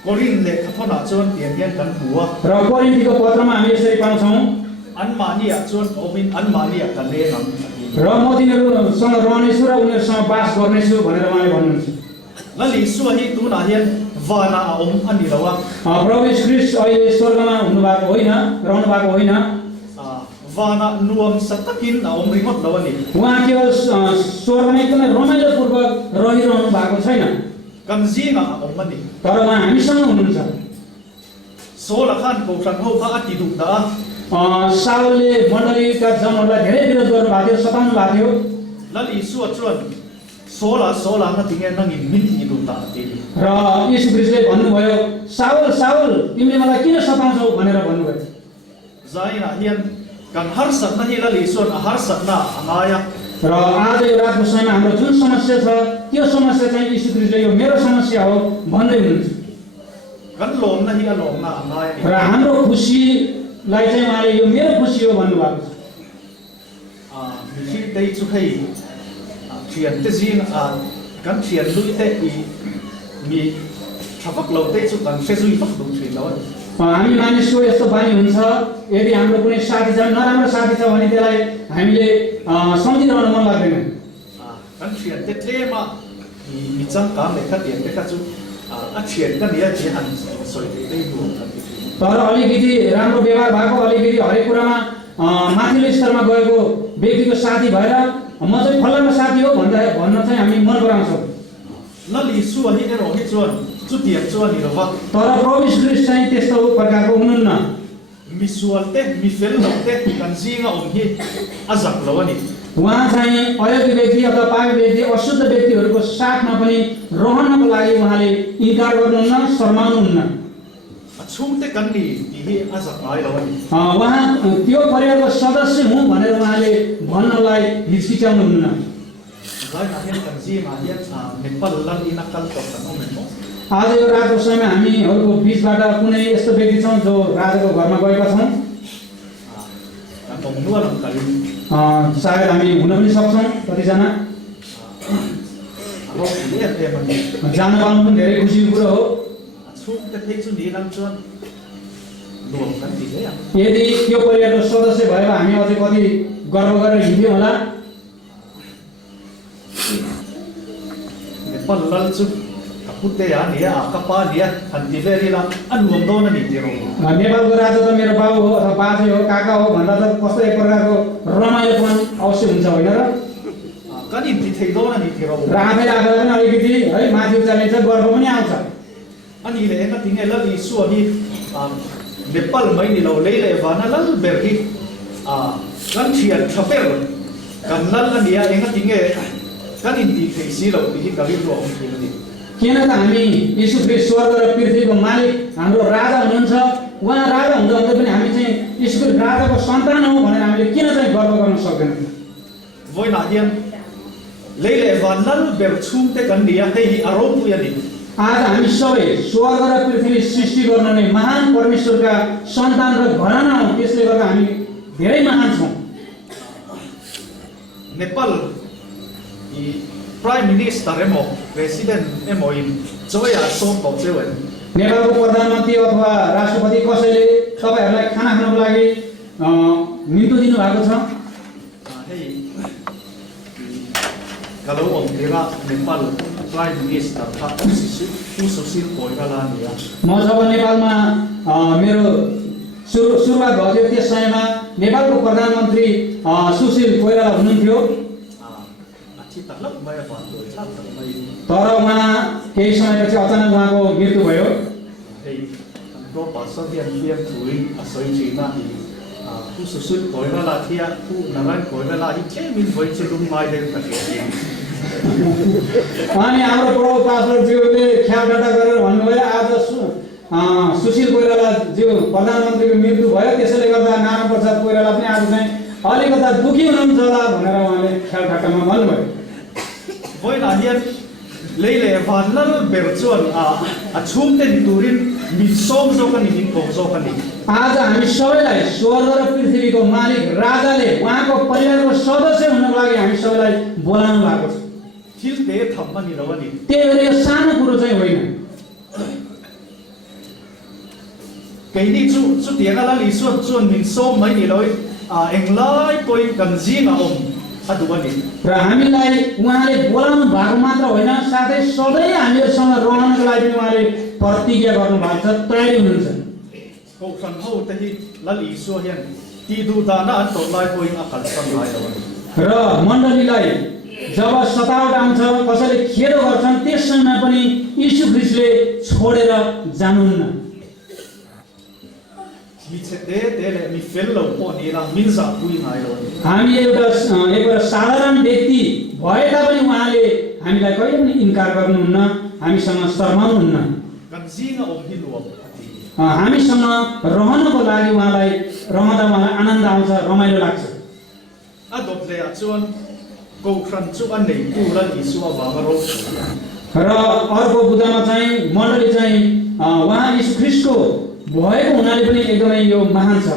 korin le khathona chuan tian hian kan huwa र कोरिन्थीको पत्रमा हामी यसरी पाउँछौँ an mani a chuan obin an mani a kan le nam र म तिनीहरूसँग रहनेछु र उनीहरूसँग बास गर्नेछु भनेर उहाँले भन्नुहुन्छ lali su hi tu na hian wana a om ani lawa प्रभु यीशु ख्रीष्ट अहिले स्वर्गमा हुनुभएको होइन रहनु भएको होइन wana nuam satakin a om ringot lawani उहाँ केवल स्वर्गमा एकदमै रमाइलोपूर्वक रहिरहनु भएको छैन kan zinga a om ani तर उहाँ हामीसँग हुनुहुन्छ so la khan ko kran ho kha ati du da साउलले मण्डलीका जनहरूलाई धेरै विरोध गर्नुभएको थियो सताउनु भएको थियो lali su chuan so la na tinge nang in min ni du ta ti र यीशु ख्रीष्टले भन्नुभयो साउल तिमीले मलाई किन सताउँछौ भनेर भन्नुभयो zaina hian kan har sat na hi lali suan a har sat na angaya र आज यो रातको समयमा हाम्रो जुन समस्या छ त्यो समस्या चाहिँ यीशु ख्रीष्टले यो मेरो समस्या हो भन्दै हुनुहुन्छ kan lom na hi alom na ngai र हाम्रो खुसीलाई चाहिँ उहाँले यो मेरो खुसी हो भन्नुभएको छ mi dei chu hei thian te zin kan thian lui te i mi thafak lo te chu kan se zui fak dum thri lo हामी मानिसको यस्तो बानी हुन्छ यदि हाम्रो कुनै साथी छ नराम्रो साथी छ भने त्यसलाई हामीले सम्झिरहन मन लाग्दैन kan thian te tle ma mi chang kam le kha tian te kha chu a thian kan ya ji han soi te dei du kan तर अलिकति राम्रो व्यवहार भएको अलिकति हरेक कुरामा माथिल्लो स्तरमा गएको व्यक्तिको साथी भएर म चाहिँ फलानाको साथी हो भन्न चाहिँ हामी मन पराउँछौँ la li su ani ne ro hi chuan chu tiam chu ani ro wa तर प्रभु यीशु ख्रीष्ट चाहिँ त्यस्तो प्रकारको हुनुहुन्न mi sual te mi fel lo te kan zinga om hi azak lo ani उहाँ चाहिँ अयोग्य व्यक्ति अथवा पापी व्यक्ति अशुद्ध व्यक्तिहरूको साथमा पनि रहनको लागि उहाँले इन्कार गर्नुहुन्न शर्माउनुहुन्न chung te kan ni hi azak ai lo ani उहाँ त्यो परिवारको सदस्य हुँ भनेर उहाँले भन्नलाई हिचकिचाउनुहुन्न lai na hian kan zinga hian nepal lan ina kal to kan om mo आज यो रातको समयमा हामीहरूको बीचबाट कुनै यस्तो व्यक्ति छौँ जो राजाको घरमा गएका छौँ kan om nual am kalin सायद हामी हुन पनि सक्छौँ कतिजना ro le te man जान पाउनु पनि धेरै खुसीको कुरो हो chung te thei chu ni lam chuan luam kan ti le ya यदि त्यो परिवारको सदस्य भए हामी अझै कति गर्व गरेर हिँड्थ्यौँ होला nepal lal chu kapute ya ni ya kapa ni ya han ti le ri la an luam do na ni ti ro नेपालको राजा त मेरो बाबु हो अथवा बाजे हो काका हो भन्दा त कस्तो एक प्रकारको रमाइलोपन अवश्य हुन्छ होइन र kan in ti thei do na ni ti ro र आफैले आफैलाई पनि अलिकति है माथि उचालिन्छ गर्व पनि आउँछ ani le ka tinge la li su ani nepal mai ni lo le le va na lal ber hi kan thian thaper kan lal na ni ya enga tinge kan in ti thei si lo hi ka ri ro om ti ni किन त हामी यीशु ख्रीष्ट स्वर्ग र पृथ्वीको मालिक हाम्रो राजा हुनुहुन्छ उहाँ राजा हुँदा हुँदै पनि हामी चाहिँ यीशु ख्रीष्ट राजाको सन्तान हौँ भनेर हामीले किन चाहिँ गर्व गर्न सक्दैनौँ voi na hian le le va lal ber chung te kan ni ya hei arom tu ya ni आज हामी सबै स्वर्ग र पृथ्वी सृष्टि गर्ने महान परमेश्वरका सन्तान र घराना हौँ त्यसले गर्दा हामी धेरै महान छौँ nepal i prime minister emo president emo in joya so to chewen नेपालको प्रधानमन्त्री अथवा राष्ट्रपति कसैले तपाईँहरूलाई खाना खानको लागि निम्तो दिनुभएको छ hei kalau om dira nepal prime minister tha ususil koirala ni ya म जब नेपालमा मेरो सुरुवात भएको थियो त्यस समयमा नेपालको प्रधानमन्त्री सुशील कोइराला हुनुहुन्थ्यो achi talak mai ba to cha ta mai तर उहाँ केही समयपछि अचानक उहाँको मृत्यु भयो hei ro pa so hian hian thui asoi chi na hi ususil koirala thia u naran koirala hi chemin voi chilum mai den ta hi अनि हाम्रो प्रभु पास्टरज्यूले ख्याल डाटा गरेर भन्नुभयो आज सुशील कोइरालाज्यू प्रधानमन्त्रीको मृत्यु भयो त्यसैले गर्दा नारायण प्रसाद कोइराला पनि आज चाहिँ अलिकता दुखी हुनुहुन्छ होला भनेर उहाँले ख्याल डाटामा भन्नुभयो voi na hian leile van lal ber chuan a chhum ten turin min som zo kan ni min ko zo kan ni आज हामी सबैलाई स्वर्ग र पृथ्वीको मालिक राजाले उहाँको परिवारको सदस्य हुनको लागि हामी सबैलाई बोलाउनु भएको छ thil te thamma ni rawani त्यही भएर यो सानो कुरो चाहिँ होइन kaini chu tianga la li suan chuan min som mai ni loi englai point kan jinga om aduani र हामीलाई उहाँले बोलाउनु भएको मात्र होइन साथै सधैँ हामीहरूसँग रहनको लागि पनि उहाँले प्रतिज्ञा गर्नु भएको छ तयारी हुनुहुन्छ ko khan ho te hi la li su hian ti du da na to lai point akal sam lai rawani र मण्डलीलाई जब सतावट आउँछ कसैले खेदो गर्छन् त्यस समयमा पनि यीशु ख्रीष्टले छोडेर जानुहुन्न mi che de le mi fello po ni la min za pui ngai rawani हामी एउटा साधारण व्यक्ति भए तापनि उहाँले हामीलाई कहिले पनि इन्कार गर्नुहुन्न हामीसँग शर्माउनुहुन्न kan jinga om hi luam ati हामीसँग रहनको लागि उहाँलाई रहँदा उहाँलाई आनन्द आउँछ रमाइलो लाग्छ adop le a chuan Kau chu an nei tu la Isu awanga ro र अर्को बुदामा चाहिँ मण्डली चाहिँ उहाँ यीशु ख्रीष्टको भएको हुनाले पनि एकदमै यो महान छ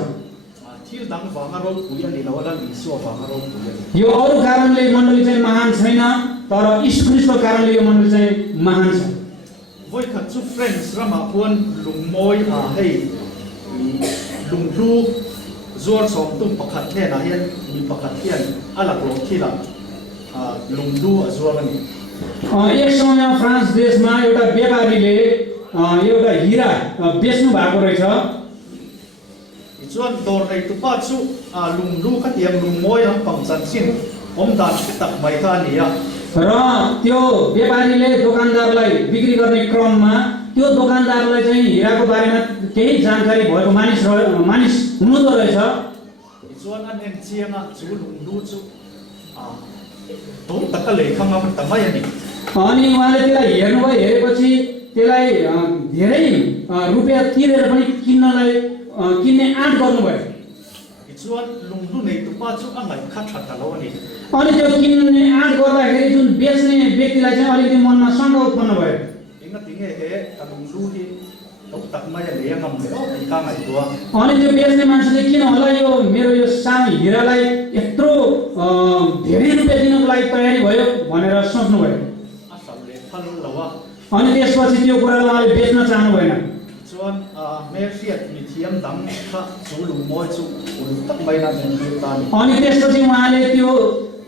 thil dang wanga ro puya ni la wala Isu awanga ro puya यो अरू कारणले मण्डली चाहिँ महान छैन तर यीशु ख्रीष्टको कारणले यो मण्डली चाहिँ महान छ voi khat chu friends rama puan lungmoi a hei lunglu zuar som tum pakhat the na hian mi pakhat hian alak ro khila lunglu azuar ani एक समयमा फ्रान्स देशमा एउटा व्यापारीले एउटा हिरा बेच्नु भएको रहेछ chuan dor nei tu pa chu lunglu ka tiam lungmoi ram pang chan sin om dan tak mai ka nia र त्यो व्यापारीले दोकानदारलाई बिक्री गर्ने क्रममा त्यो दोकानदारलाई चाहिँ हिराको बारेमा केही जानकारी भएको मानिस हुनुहुँदो रहेछ chuan an en chianga chu lunglu chu tom taka le khanga man tamai ani अनि उहाँले त्यसलाई हेर्नुभयो हेरेपछि त्यसलाई धेरै रुपियाँ तिरेर पनि किन्ने आँट गर्नुभयो chuan lunglu nei tu pa chu angai kha thatha lo ani अनि त्यो किन्ने आँट गर्दाखेरि जुन बेच्ने व्यक्तिलाई चाहिँ अलिकति मनमा शङ्का उत्पन्न भयो inga tinge he ta lunglu hi tom tak mai le ngam le o ka ngai tua अनि त्यो बेच्ने मान्छेले किन होला यो मेरो यो सानो हिरालाई यत्रो धेरै रुपियाँ दिनको लागि तयारी भयो भनेर सोच्नुभयो asal le phal lawa अनि त्यसपछि त्यो कुरालाई उहाँले बेच्न चाहनु भएन chuan me fiat mi thiam dang kha chu lungmoi chu tak mai na nen ta ni अनि त्यसपछि उहाँले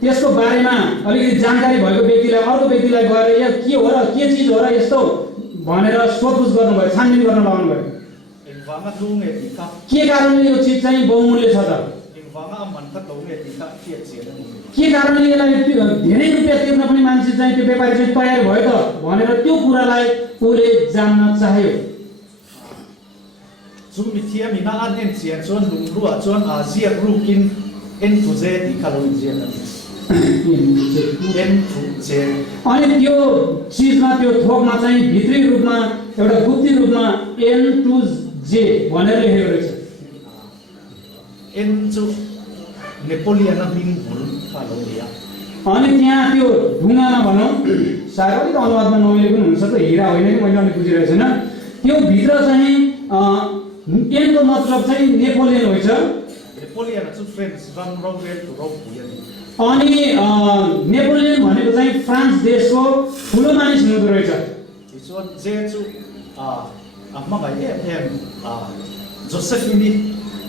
त्यसको बारेमा अलिकति जानकारी भएको व्यक्तिलाई अर्को व्यक्तिलाई गएर यो के हो र के चिज हो र यस्तो भनेर सोधपुछ गर्नुभयो छानबिन गर्न लगाउनुभयो in wanga lunge ti ka के कारणले यो चिज चाहिँ बहुमूल्य छ त in wanga man kha to nge ti ka fiat che na के कारणले यसलाई धेरै रुपियाँ तिर्न पनि मान्छे चाहिँ त्यो व्यापारी चाहिँ तयार भयो त भनेर त्यो कुरालाई उसले जान्न चाह्यो chu mi thiam ina an en chian chuan lunglu a chuan a zia rukin en tu je ti kha lo je na en tu je अनि त्यो चिजमा त्यो थोकमा चाहिँ भित्री रूपमा एउटा गुप्ती रूपमा N2J भनेर लेखेको रहेछ en chu Napoleon na min bul kha lo ya अनि त्यहाँ त्यो ढुङ्गामा भनौँ सायद अलिक अनुवादमा नमिलेको पनि हुन्छ त हिरा होइन कि मैले अलिक बुझिरहेको छैन त्यो भित्र चाहिँ एनको मतलब चाहिँ नेपोलियन हुन्छ Napoleon chu friends ram ro wel tu ro puya ni अनि नेपोलियन भनेको चाहिँ फ्रान्स देशको ठुलो मानिस हुनुहुँदो रहेछ chuan je chu amma ga em Josephine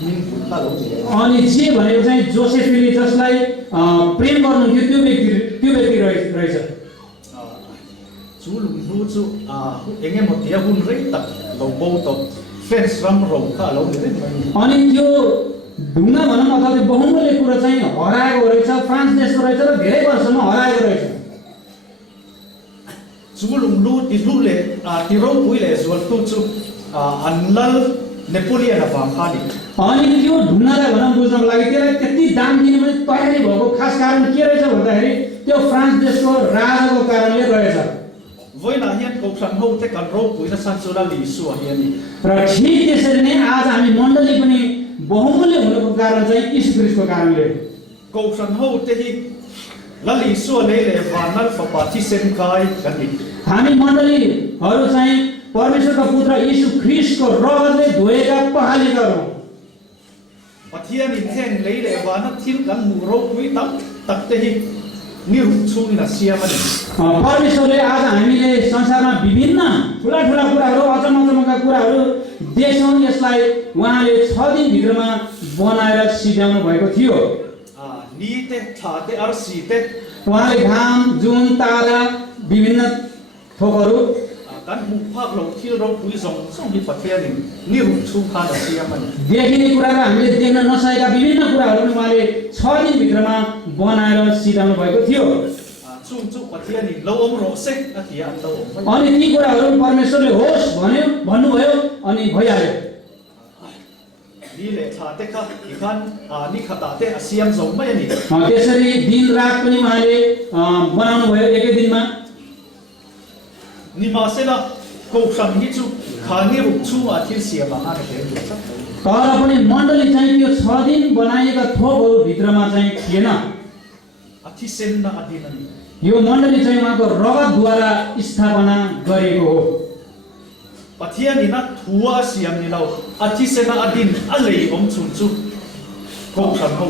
min bul kha lo je अनि जे भनेको चाहिँ जोसेफले जसलाई प्रेम गर्नुहुन्थ्यो त्यो व्यक्ति रहेछ chu lunglu chu enge mo tia hun rei tak lo bo to friends ram ro kha lo ni अनि त्यो ढुङ्गा भनौँ अथवा त्यो बहुमूल्य कुरा चाहिँ हराएको रहेछ फ्रान्स देशको रहेछ र धेरै वर्षमा हराएको रहेछ chu lunglu ti lu le ti ro pui le zual tu chu anlal Napoleon a vam khali अनि त्यो ढुङ्गालाई भनौँ बुझ्नको लागि त्यसलाई त्यति दाम दिने पनि तयारी भएको खास कारण के रहेछ भन्दाखेरि त्यो फ्रान्स देशको राजाको कारणले रहेछ voi na hian ko khan ho te kan ro pui na san chula li su a hian ni र ठिक त्यसरी नै आज हामी मण्डली पनि बहुमूल्य हुनुको कारण चाहिँ यीशु ख्रीष्टको कारणले ko khan ho te hi la li su le le va nal fa pa thi sen kai kan ni हामी मण्डलीहरू चाहिँ परमेश्वरका पुत्र यीशु ख्रीष्टको रगतले धोएका पखालीका हौँ pathian in theng le le va na thil kan mu ro pui tam tak te hi ni ru chu na siam ani परमेश्वरले आज हामीले संसारमा विभिन्न ठुला कुराहरू अचम्मका कुराहरू देख्छौँ यसलाई उहाँले 6 दिन भित्रमा बनाएर सिध्याउनु भएको थियो ni te tha te ar si te उहाँले घाम जुन तारा विभिन्न थोकहरू kan mu phak lo thil ro pui song song hi pathian in ni ru chu kha na siam ani देखिने कुरा र हामीले देख्न नसकेका विभिन्न कुराहरू पनि उहाँले 6 दिन भित्रमा बनाएर सिध्याउनु भएको थियो chung chu pathian in lo om ro se atia an lo om अनि ती कुराहरू परमेश्वरले होस् भन्नुभयो अनि भइहाल्यो ni le tha te kha ikhan ni khata te asiam zo mai ani त्यसरी दिन रात पनि उहाँले बनाउनु भयो एकै दिनमा ni ma se la ko khan hi chu kha ni ru chu a thil siam ma ha ne te chu sa तर पनि मण्डली चाहिँ त्यो 6 दिन बनाएका थोकहरू भित्रमा चाहिँ थिएन Atisenna adinani. यो मण्डली चाहिँ उहाँको रगतद्वारा स्थापना गरिएको हो। Pathiani na thua siam ni lau. Atisenna adin alei om chunchu. Ko kan ho.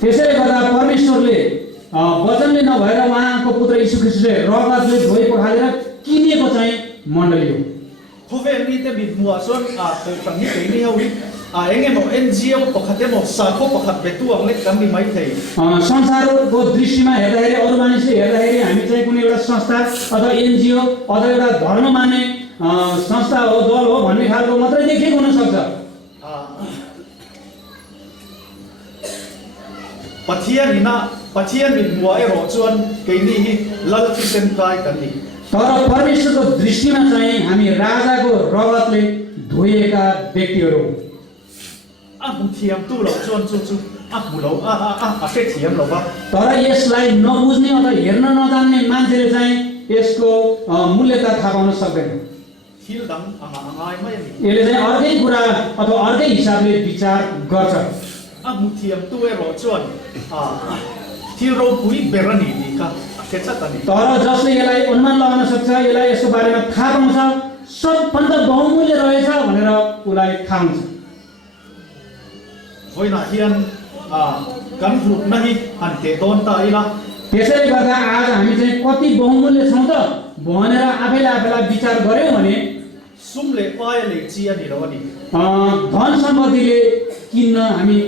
त्यसैले गर्दा परमेश्वरले वचनले नभएर उहाँको पुत्र यीशु ख्रीष्टले रगतले धोइ पखालेर किनेको चाहिँ मण्डली हो। Khove ni te bit muason ko kan ni ke ni hawi. Engem mo NGO pakhate mo sakho pakhat betu angle kami mai thei. संसारको दृष्टिमा हेर्दाखेरि अरू मानिसले हेर्दाखेरि हामी चाहिँ कुनै एउटा संस्था अथवा एनजिओ अथवा एउटा धर्म मान्ने संस्था हो, दल हो भन्ने खालको मात्रै देखिएको हुन सक्छ। Pathian min muai ro chuan ke ni hi lal ki sen kai kan ni. तर परमेश्वरको दृष्टिमा चाहिँ हामी राजाको रगतले धोइएका व्यक्तिहरू हौँ। Thiam tu lo chuan chu chu mulo ke thiam lo ba. तर यसलाई नबुझ्ने अथवा हेर्न नजान्ने मान्छेले चाहिँ यसको मूल्यता थाहा पाउन सक्दैन। Thil dang angai mai ni. यसले चाहिँ अर्कै कुरा अथवा अर्कै हिसाबले विचार गर्छ। Thiam tu ro chuan thil ro pui berani ni ka ke chatani. तर जसले यसलाई अनुमान लगाउन सक्छ, यसलाई यसको बारेमा थाहा पाउँछ, सबभन्दा बहुमूल्य रहेछ भनेर उसलाई थाहा हुन्छ। Hoina hian kan group nahi ante ton ta ila. त्यसैले गर्दा आज हामी चाहिँ कति बहुमूल्य छौँ त भनेर आफैलाई विचार गर्यौँ भने Sumle paile chia ni ro ni. धन सम्पत्तिले किन्न हामी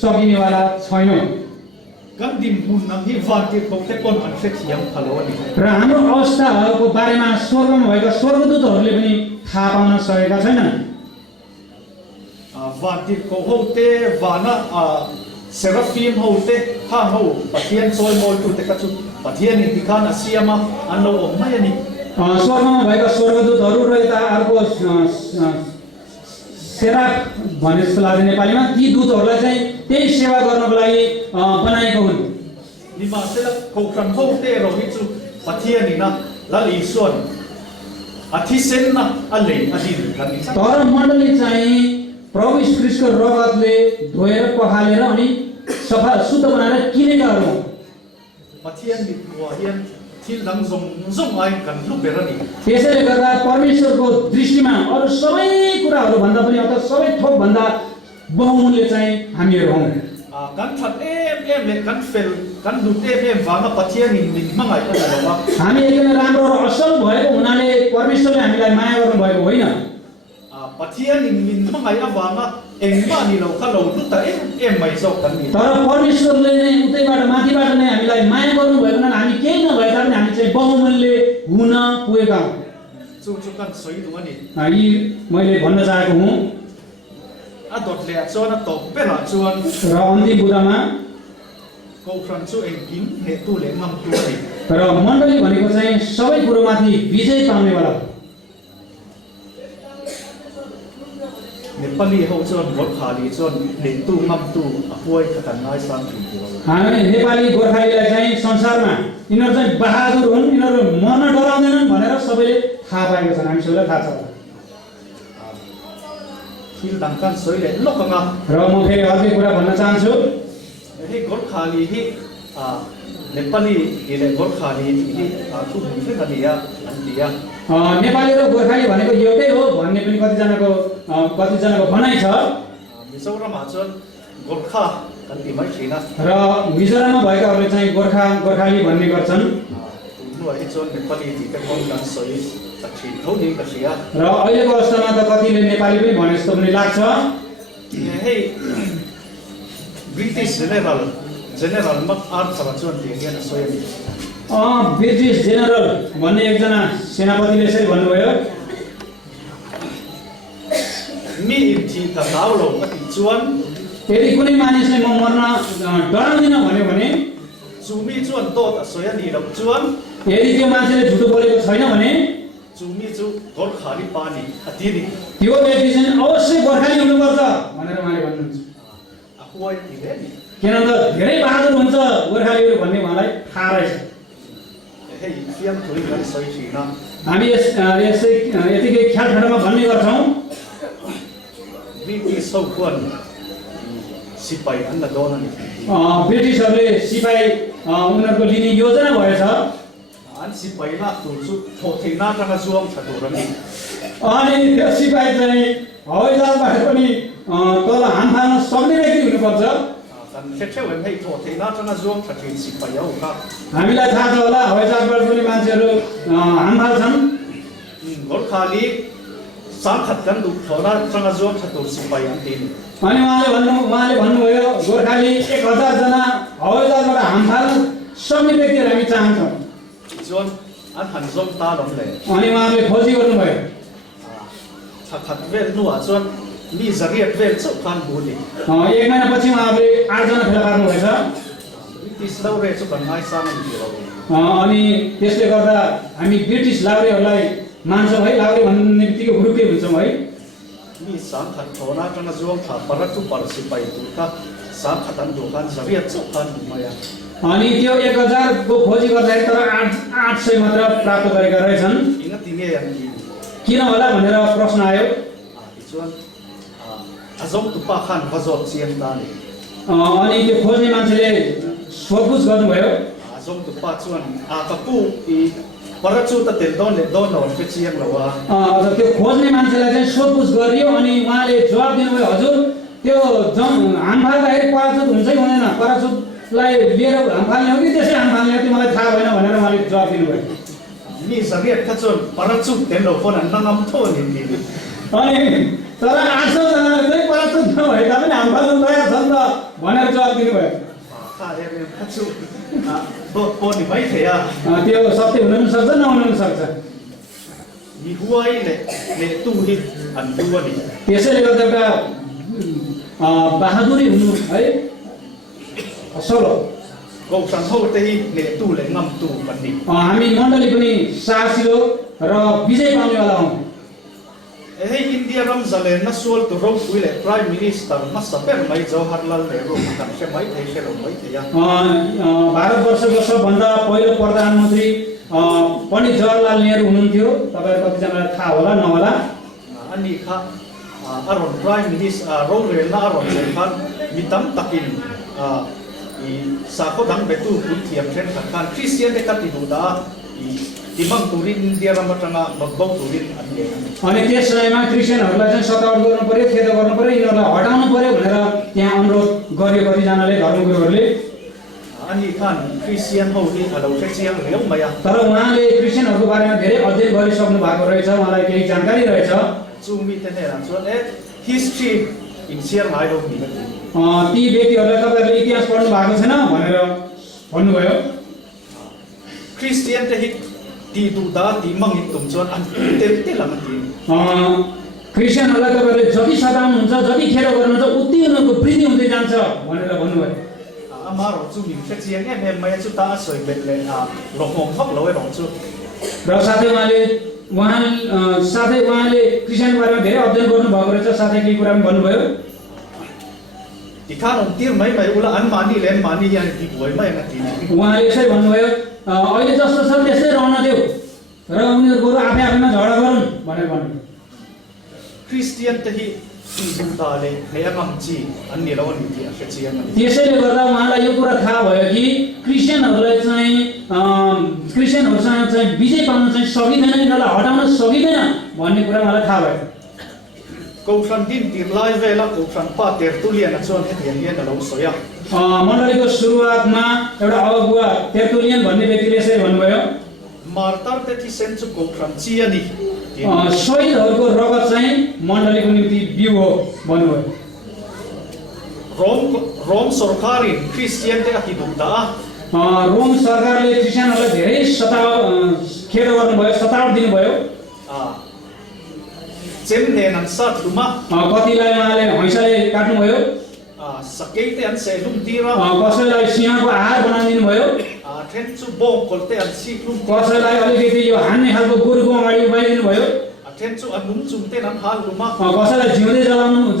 सकिनेवाला छैनौँ। Kan dim mun nang hi van ti ko te kon an fe thiam phalo ni. र हाम्रो अवस्थाहरूको बारेमा स्वर्गमा भएका स्वर्गदूतहरूले पनि थाहा पाउन सकेका छैनन्। Van ti ko ho te vana seraphim ho te ha ho pathian soi mo tu te ka chu pathian ni dikhan asiama an lo om mai ni. स्वर्गमा भएका स्वर्गदूतहरू र यता अर्को सेराफ भने जस्तो लाग्छ नेपालीमा, ती दूतहरूलाई चाहिँ त्यही सेवा गर्नको लागि बनाएको हुन्। Ni ma se la ko kan ho te ro hi chu pathian ni na la li son. Athisen na ale adin kan ni. तर मण्डली चाहिँ प्रभु यीशु ख्रीष्टको रगतले धोएर पखालेर अनि सफा शुद्ध बनाएर किनेकाहरू हुन्। Pathian ni wa hian thil dang zong ai kan lu berani. त्यसैले गर्दा परमेश्वरको दृष्टिमा अरू सबै कुराहरू भन्दा पनि अथवा सबै थोक भन्दा बहुमूल्य चाहिँ हामीहरू हौँ। Kan that le kan fel kan lu te vanga pathian ni mangai ka lo ba. हामी एकदमै राम्रो र असल भएको हुनाले परमेश्वरले हामीलाई माया गर्नुभएको होइन। Pathian ni mangai avanga engma ni lo ka lo lu ta mai so kan ni. तर परमेश्वरले नै उतैबाट माथिबाट नै हामीलाई माया गर्नुभएको हुनाले हामी केही नभए तापनि हामी चाहिँ बहुमूल्य हुन पुगेका हौँ। Chu kan soi du ani. यी मैले भन्न चाहेको हुँ। Dot le chuan to pe la chuan र अन्तिम बुदामा ko fran chu engin he tu le ngam tu ni. र मण्डली भनेको चाहिँ सबै कुरोमाथि विजय पाउनेवाला हो। Nepali ho chuan bor khali chuan le tu ngam tu apuai khatan ngai sang thi tu. हामी नेपाली गोर्खालीलाई चाहिँ संसारमा यिनीहरू चाहिँ बहादुर हुन्, यिनीहरू मर्न डराउँदैनन् भनेर सबैले थाहा पाएका छन्। हामी सबैलाई थाहा छ। Thil dang kan soi le lokanga. र म फेरि अर्कै कुरा भन्न चाहन्छु। He gor khali hi Nepali ile gor khali hi tu mufre ka dia an dia. Nepali र गोर्खाली भनेको एउटै हो भन्ने पनि कतिजनाको भनाइ छ। Mizoram ma chuan gorkha kan ti mai thina. र मिजोराममा भएकाहरूले चाहिँ गोर्खाली भन्ने गर्छन्। Nu ai chuan Nepali ti te kon kan soi ta thi tho ni ka sia. र अहिलेको अवस्थामा त कतिले नेपाली पनि भने जस्तो पनि लाग्छ। Hey British general mak ar sara chuan ti ngen soi ni. British general भन्ने एकजना सेनापतिले यसरी भन्नुभयो, Mi in thi ka naw lo ka ti chuan यदि कुनै मानिसले म मर्न डराउँदिन भन्यो भने, chu mi chuan to ta soi ani lo chuan यदि त्यो मान्छेले झुटो बोलेको छैन भने chu mi chu gorkha ni pa ni ati ni. त्यो व्यक्ति चाहिँ अवश्य गोर्खाली हुनुपर्छ भनेर उहाँले भन्नुहुन्छ। Apuai ti le ni. किनभने धेरै बहादुर हुन्छ गोर्खालीहरू भन्ने उहाँलाई थाहा रहेछ। Hey fiam thui kan soi thina. हामी यतिकै ख्याल ठाडोमा भन्ने गर्छौँ, British so kuan sipai an la dona ni. ब्रिटिसहरूले सिपाही उनीहरूको लिने योजना भएछ। an si paila tu chu thotheina tanga zuam thatu rami अनि त्यो सिपाही चाहिँ हवाईजहाजबाट पनि तल हाम फाल्न सक्ने व्यक्ति हुनुपर्छ। kan thekhe wen hei thotheina tanga zuam thatin si payau ka हामीलाई थाहा छ होला हवाईजहाजबाट पनि मान्छेहरू हाम फाल्छन्। gor khali sang khat kan du thona tanga zuam thatu si payan tin अनि उहाँले भन्नुभयो गोर्खाली 1000 जना हवाईजहाजबाट हाम फाल्न सक्ने व्यक्तिहरू हामी चाहन्छौँ। chuan an han zom ta lom le अनि उहाँले खोजी गर्नुभयो। khat vel nuwa chuan mi zariat vel chu kan buli 1 महिनापछि उहाँहरूले 8 जना फेला पार्नुभएछ। tis laure chu kan ngai sang ni ro अनि त्यसले गर्दा हामी ब्रिटिस लाउरेहरूलाई मान्छौँ है। लाउरे भन्ने बित्तिकै हुरुकै हुन्छौँ है। mi sang khat thona tanga zuam tha paratu par si pai tu ka sang khatan du kan zariat chu kan maya अनि त्यो 1000 को खोजी गर्दाखेरि तर 800 मात्र प्राप्त गरेका रहेछन्। inga tinge yang ki किन होला भनेर प्रश्न आयो। chuan azom tu pa khan vazot siam ta ni अनि त्यो खोज्ने मान्छेले सोधपुछ गर्नुभयो। azom tu pa chuan ka pu I paratu ta tel don le don on pe siam lawa त्यो खोज्ने मान्छेलाई चाहिँ सोधपुछ गरियो अनि उहाँले जवाब दिनुभयो हजुर त्यो हाम फाल्दाखेरि पराजुत हुन्छ कि हुँदैन, पराजुतलाई लिएर हाम फाल्ने हो कि त्यसै हाम फाल्ने हो त्यो मलाई थाहा भएन भनेर उहाँले जवाब दिनुभयो। mi zariat ka chuan paratu tel lo phone an nangam tho ni ni अनि तर 800 जनाले चाहिँ पराजुत नभएका पनि हाम फाल्न तयार छन् त भनेर जवाब दिनुभयो। ka em ka chu do po ni mai thea त्यो सत्य हुन पनि सक्छ नहुन पनि सक्छ। mi huai le tu hi an tu ni त्यसैले गर्दा एउटा बहादुरी हुनु है असल हो। ko san ho te hi le tu le ngam tu kan ni हामी मण्डली पनि साहसिलो र विजय पाउनेवाला हौँ। hey india ram zale na sol to ro tu le prime minister ma saper mai jawaharlal nehru kan se mai thei se ro mai thea भारतवर्षको सबभन्दा पहिलो प्रधानमन्त्री पण्डित जवाहरलाल नेहरू हुनुहुन्थ्यो। तपाईँहरू कतिजनालाई थाहा होला नहोला। ani kha aron prime minister ro le na aron se khan mitam takin I sa ko dang betu pun thiam thren kan christian de katibu da I timang turin india ram tanga bagbau turin ane अनि त्यस समयमा क्रिस्चियनहरूलाई चाहिँ सतावट गर्नु पर्यो, खेदा गर्नु पर्यो, यिनीहरूलाई हटाउनु पर्यो भनेर त्यहाँ अनुरोध गर्यो कतिजनाले धर्मगुरुहरूले। ani khan christian ho ni alo se chiang leu maya तर उहाँले क्रिस्चियनहरूको बारेमा धेरै अध्ययन गरिसक्नु भएको रहेछ, उहाँलाई केही जानकारी रहेछ। chu mi te ne ran chuan history in siang ai ro ni ती व्यक्तिहरूलाई तपाईँहरूले इतिहास पढ्नु भएको छैन भनेर भन्नुभयो। christian te hi ti du da ti mangi tum chuan an te lam ti क्रिस्चियनहरूलाई तपाईँहरूले जति सताउनुहुन्छ जति खेर गर्नुहुन्छ उति उनीहरूको वृद्धि हुँदै जान्छ भनेर भन्नुभयो। amaro chu mi se chiang em mai chu ta soi bet le ro hom thok lo ro chu र साथै उहाँले क्रिस्चियनको बारेमा धेरै अध्ययन गर्नुभएको रहेछ। साथै केही कुरा पनि भन्नुभयो। ti khan on tir mai ula an mani len mani yan ti boi mai na ti उहाँले यसरी भन्नुभयो अहिले जस्तो छ त्यस्तै रहन देऊ र उनीहरू बरु आफै आफैमा झगडा गरून् भनेर भन्नुभयो। christian te hi ti du da le amam chi an ni lo ni ti se chiang ani त्यसैले गर्दा उहाँलाई यो कुरा थाहा भयो कि क्रिस्चियनहरूसँग चाहिँ विजय पाउन चाहिँ सकिँदैन, यिनीहरूलाई हटाउन सकिँदैन भन्ने कुरा उहाँलाई थाहा भयो। ko san din tir lai vela ko san pa ter tu lian chuan he lian lian lo soya मण्डलीको सुरुवातमा एउटा अगुवा तेर्तुलियन भन्ने व्यक्तिले यसरी भन्नुभयो martar te ti sen chu ko san chi ani शहीदहरूको रगत चाहिँ मण्डलीको निम्ति बिउ हो भन्नुभयो। rom sarkarin christian te ati du da Rome सरकारले क्रिस्चियनहरूलाई धेरै खेद गर्नुभयो, सतावट दिनुभयो। jem ne nan sat luma कतिलाई उहाँले हैसाले काट्नुभयो, sakei te an se lum tira कसैलाई सिंहको आहार बनाइदिनु भयो, then chu bom kolte an si lum कसैलाई अलिकति यो हान्ने खालको गोरुको अगाडि उभाइदिनु भयो, then chu an lum chung te nan hal luma कसैलाई जिउँदै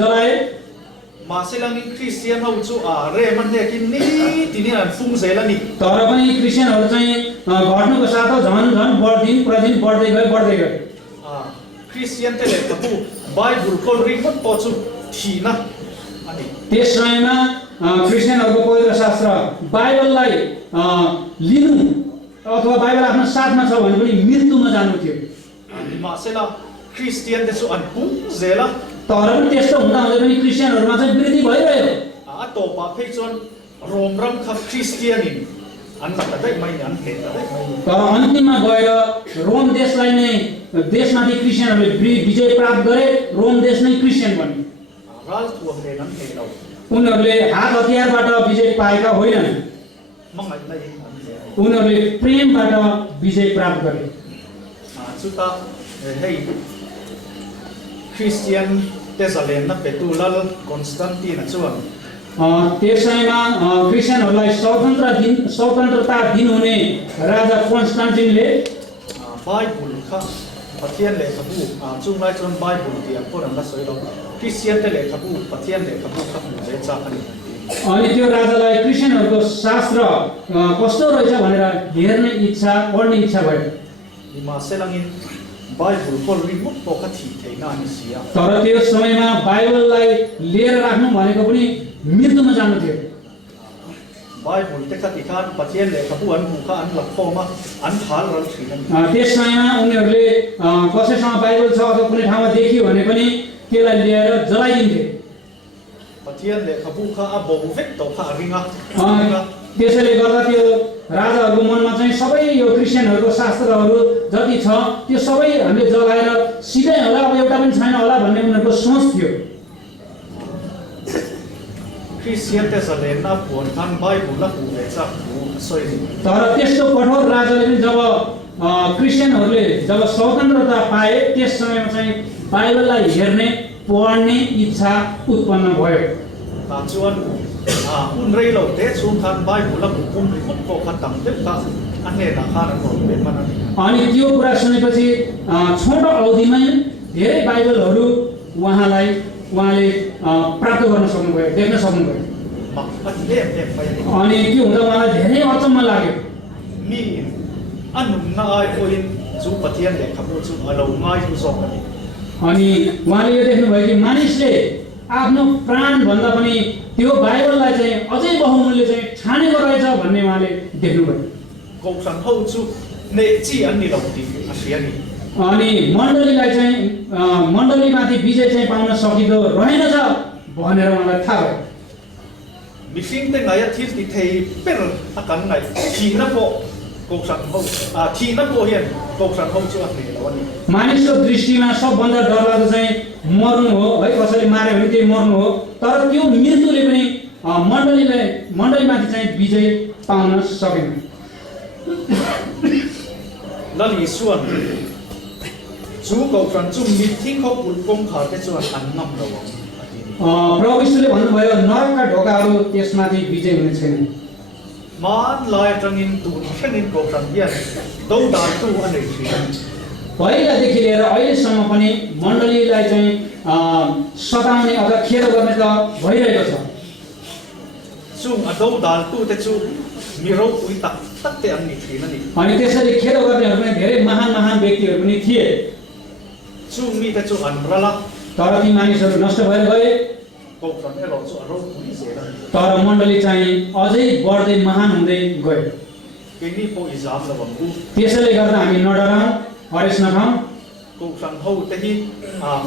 जलाए। maselangi christian ho chu re man ne kin ni tini an fung zelani तर पनि क्रिस्चियनहरू चाहिँ घट्नुको साथ झन् दिन प्रतिदिन बढ्दै गयो। christian te le tapu bible kol ri khot po chu thina ani त्यस समयमा क्रिस्चियनहरूको पवित्र शास्त्र बाइबललाई लिनु अथवा बाइबल आफ्नो साथमा छ भने पनि मृत्युमा जानु थियो। Masela Christian te su an pung zela तर पनि त्यस्तो हुँदा हुँदै पनि क्रिस्चियनहरूमा चाहिँ वृद्धि भइरह्यो। to pa phei chon rom ram kha Christian in an ta dai mai an he ta dai mai तर अन्तिममा गएर रोम देशलाई नै देशमाथि क्रिस्चियनहरूले विजय प्राप्त गरे। रोम देश नै क्रिस्चियन बन्यो। ral tu he nan he lo उनीहरूले हात हतियारबाट विजय पाएका होइनन्, mangai lai an he उनीहरूले प्रेमबाट विजय प्राप्त गरे। chuta hei Christian te zalen na petulal Constantine chuan त्यस समयमा क्रिस्चियनहरूलाई स्वतन्त्रता दिनुहुने राजा कन्स्टान्टिनले Bible kha pathian le khabu chung lai chon Bible ti an poran la soi lo Christian te le khabu pathian le khabu kha mu je cha ani अनि त्यो राजालाई क्रिस्चियनहरूको शास्त्र कस्तो रहेछ भनेर हेर्ने इच्छा, पढ्ने इच्छा भयो। ni ma selangin Bible kol ri mu po kha thi thei na ni sia तर त्यो समयमा बाइबललाई लिएर राख्नु भनेको पनि मृत्युमा जानु थियो। Bible te kha ti khan pathian le khabu an mu kha an la khoma an thal ral thina त्यस समयमा उनीहरूले कसैसँग बाइबल छ अथवा कुनै ठाउँमा देखियो भने पनि त्यसलाई लिएर जलाइदिन्थे। pathian le khabu kha a bo vek to kha ringa त्यसैले गर्दा त्यो राजाहरूको मनमा चाहिँ सबै यो क्रिस्चियनहरूको शास्त्रहरू जति छ त्यो सबै हामीले जलाएर सिधै होला, अब एउटा पनि छैन होला भन्ने उनीहरूको सोच थियो। Christian te zalen na pon khan Bible la pu le cha pu soi ni तर त्यस्तो कठोर राजाले पनि जब क्रिस्चियनहरूले जब स्वतन्त्रता पाए त्यस समयमा चाहिँ बाइबललाई हेर्ने, पढ्ने इच्छा उत्पन्न भयो। ta chuan un rei lo te chung khan Bible la pu pum ri mu po kha tam te ka an ne na khan ro be manani अनि त्यो कुरा सुनेपछि छोटो अवधिमै धेरै बाइबलहरू उहाँले प्राप्त गर्न सक्नुभयो, देख्न सक्नुभयो। mak at le pa ni अनि त्यो हुँदा उहाँलाई धेरै अचम्म लाग्यो। mi anum na ai ko in chu pathian le khabu chu alo ngai chu so ani अनि उहाँले यो देख्नुभयो कि मानिसले आफ्नो प्राण भन्दा पनि त्यो बाइबललाई चाहिँ अझै बहुमूल्य चाहिँ ठानेको रहेछ भन्ने उहाँले देख्नुभयो। ko san ho chu ne chi an ni lo ti asiani अनि मण्डलीलाई चाहिँ मण्डलीमाथि विजय चाहिँ पाउन सकिँदो रहेनछ भनेर उहाँलाई थाहा भयो। missing te ngai thil ti thei per akan ngai thi na po ko san ho thi na po hian ko san ho chu ani lo ani मानिसको दृष्टिमा सबभन्दा डरलाग्दो चाहिँ मर्नु हो है, कसैले मार्यो भने त्यही मर्नु हो। तर त्यो मृत्युले पनि मण्डलीमाथि चाहिँ विजय पाउन सकेन। lali suan chu ko san chu mi thi kho pul kong kha te chuan an nam lo प्रभु यीशुले भन्नुभयो नरकका ढोकाहरू त्यसमाथि विजय हुने छैन। man lai tangin tu thangin ko san hian do da tu ani thi पहिलादेखि लिएर अहिलेसम्म पनि मण्डलीलाई चाहिँ सताउने अथवा खेद गर्ने त भइरहेको छ। chung a do dal tu te chu mi ro pui tak tak te ani thi na ni अनि त्यसरी खेद गर्नेहरू पनि धेरै महान व्यक्तिहरू पनि थिए। chung mi te chu an rala तर ती मानिसहरू नष्ट भएर गए। ko san elo chu ro pui se na तर मण्डली चाहिँ अझै बढ्दै महान हुँदै गयो। ke ni po exam la bang ku त्यसैले गर्दा हामी नडराउँ, हरेस नखाउँ। ko san ho te hi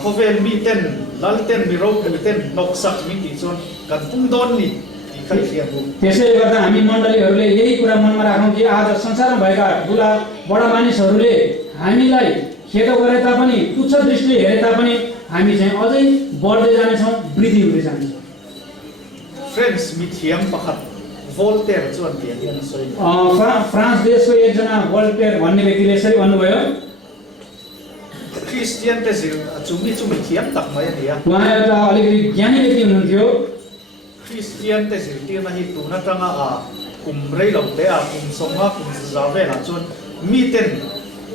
khovel mi ten lal ten mi ro pui ten nok sak mi ti chon kan pung don ni ti khai fian bu त्यसैले गर्दा हामी मण्डलीहरूले यही कुरा मनमा राखौँ कि आज संसारमा भएका ठुला बडा मानिसहरूले हामीलाई खेदो गरे तापनि, तुच्छ दृष्टिले हेरे तापनि हामी चाहिँ अझै बढ्दै जानेछौँ, वृद्धि हुँदै जानेछौँ। friends mi thiam pakhat Voltaire chuan ti hian soi France देशको एकजना वोल्टेयर भन्ने व्यक्तिले यसरी भन्नुभयो। Christian te zil chu mi thiam tak mai ani ya उहाँ एउटा अलिकति ज्ञानी व्यक्ति हुनुहुन्थ्यो। Christian te zil ti na hi tu na tanga kum rei lo te kum songa kum za ve la chon mi ten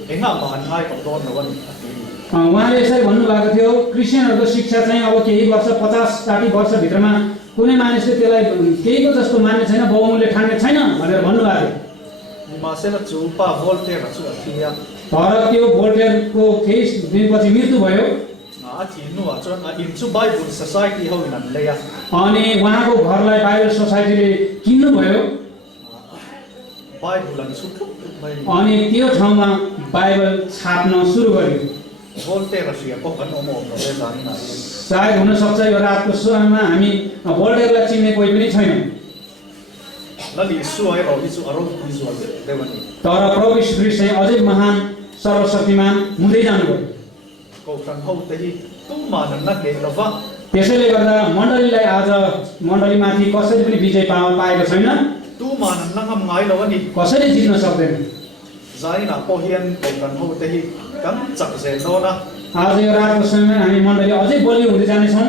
enga ma an hai ko don no ani उहाँले यसरी भन्नुभएको थियो क्रिस्चियनहरूको शिक्षा चाहिँ अब केही वर्ष 50-60 वर्षभित्रमा कुनै मानिसले त्यसलाई केहीको जस्तो मान्ने छैन, बहुमूल्य ठान्ने छैन भनेर भन्नुभएको थियो। ma se na chu pa Voltaire chu athia तर त्यो भोल्टेयरको केही दिनपछि मृत्यु भयो। a thi nu a chon in chu Bible Society ho in an le ya अनि उहाँको घरलाई बाइबल सोसाइटीले किन्नु भयो। बाइबल सुटुक मै अनि त्यो ठाउँमा बाइबल छाप्न सुरु गर्यो बोल्टे रसिया को कन ओमो नले जानि ना सायद हुन सक्छ यो रातको समयमा हामी भोल्टेरलाई चिन्ने कोही पनि छैन लली यीशु आए रो यीशु अरो यीशु आए देवनी तर प्रभु यीशु ख्रीष्ट चाहिँ अझै महान सर्वशक्तिमान हुँदै जानुभयो को सन हौ तेही तुम मानन न के लवा त्यसैले गर्दा मण्डलीलाई आज मण्डलीमाथि कसैले पनि विजय पाएको छैन तू मानन न ngam ngai lawani कसैले जित्न सक्दैन जानि ना को हियन को कन हौ तेही कम चक से नोना आज यो रातको समयमा हामी मण्डली अझै बलियो हुँदै जानेछौँ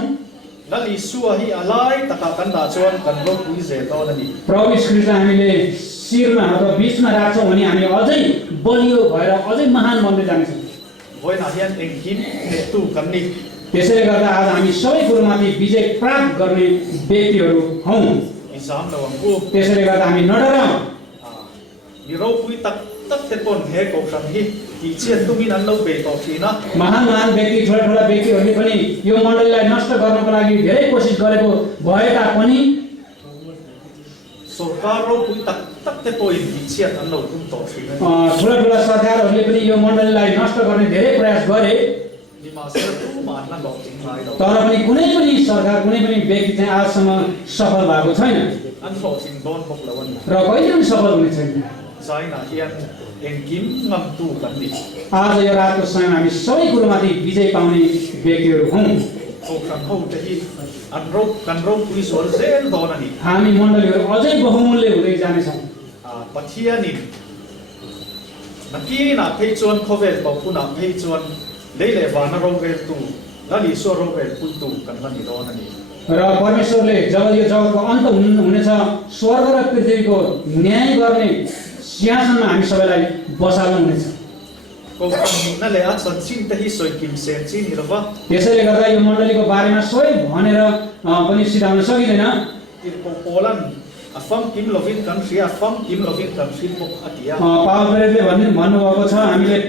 लली यीशु आही अलाइ तका कन्दा चोन कन रो पुइ जे नोननी प्रभु यीशु ख्रीष्टलाई हामीले शिरमा अथवा बीचमा राख्छौँ भने हामी अझै बलियो भएर अझै महान बन्दै जानेछौँ भोइ ना हियन एंकिन ने तू कन्नी त्यसैले गर्दा आज हामी सबै कुरोमाथि विजय प्राप्त गर्ने व्यक्तिहरू हौँ इजाम नवंगु त्यसैले गर्दा हामी नडराउँ बिरो पुइ तक तक ते पन हे को सन ही कि छियन तुमी नन लो बे तो थिना महान महान व्यक्ति ठुला ठुला व्यक्तिहरूले पनि यो मण्डलीलाई नष्ट गर्नको लागि धेरै कोसिस गरेको भए तापनि सरकार रो पुइ तक तक ते पोइ कि छियन नन लो तुम तो थिना ठुला ठुला सरकारहरूले पनि यो मण्डलीलाई नष्ट गर्ने धेरै प्रयास गरे निमासर तू मानना लो तिङ लाइ लो तर पनि कुनै पनि सरकार कुनै पनि व्यक्ति चाहिँ आजसम्म सफल भएको छैन अन लो तिङ दोन बक लवन र कहिले पनि सफल हुने छैन जाइना हियन एंकिन ngam tu कन्नी आज यो रातको समयमा हामी सबै कुरोमाथि विजय पाउने व्यक्तिहरू हौँ को सन हौ तेही अन रो कन रो पुइ सोल जेल दोननी हामी मण्डलीहरू अझै बहुमूल्य हुँदै जानेछौँ पथियानि नकी ना पेचोन खोवेल पपुना पेचोन लेले वाना रोवेल तू लली सो रोवेल पुइ तू कन्नी दोननी र परमेश्वरले जब यो जगतको अन्त हुनेछ स्वर्ग र पृथ्वीको न्याय गर्ने सिंहासनमा हामी सबैलाई बसाल्नु हुनेछ को नले असन चिन तही सोइ किम सेन चिन हिलवा त्यसैले गर्दा यो मण्डलीको बारेमा सबै भनेर पनि सिधाउन सकिँदैन तिरको पोलन अफम किम लोभिन कन्ट्री अफम किम लोभिन कन्ट्री बुक अतिया पावल प्रेरितले भन्नुभएको छ हामीले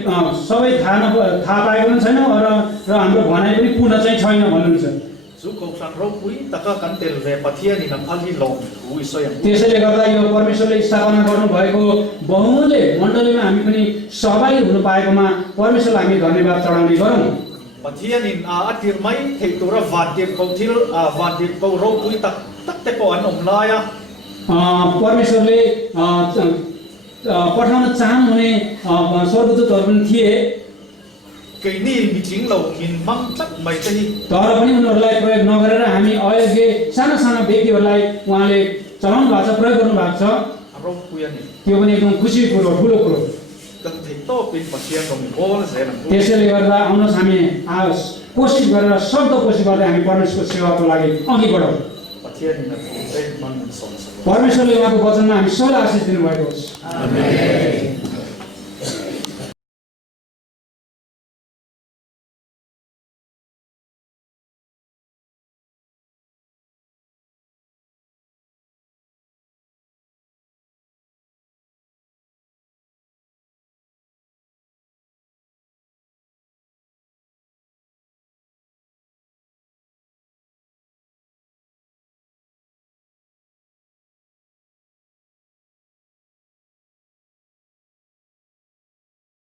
सबै थाहा पाएको पनि छैनौँ र हाम्रो भनाइ पनि पूर्ण चाहिँ छैन भन्नुहुन्छ जुको सन रो पुइ तका कन्तेल वे पथियानि न अलि लो उइ सोयम त्यसैले गर्दा यो परमेश्वरले स्थापना गर्नुभएको बहुमूल्य मण्डलीमा हामी पनि सहभागी हुनु पाएकोमा परमेश्वरलाई हामी धन्यवाद चढाउने गरौँ पथियानि आ अतिरमै थेतुर वाद्य कौथिल वाद्य कौ रो पुइ तक तक ते को अन उमलाया परमेश्वरले पठाउन चाहनुहुने स्वर्गदूतहरू पनि थिए केनी मिटिङ लो मिन मम तक मै तही तर पनि उनीहरूलाई प्रयोग नगरेर हामी अहिले साना साना व्यक्तिहरूलाई उहाँले चलाउनु भएको छ प्रयोग गर्नु भएको छ रो पुयानि त्यो पनि एकदम खुसी कुरो ठुलो कुरो कन थे तो पिन पथिया को बोल जेन त्यसैले गर्दा आउनुहोस् हामी कोसिस गरेर सक्दो कोसिस गर्दै हामी परमेश्वरको सेवाको लागि अघि बढौँ पथियानि न मन सोच परमेश्वरले उहाँको वचनमा हामी सबैलाई आशिष दिनुभएको होस्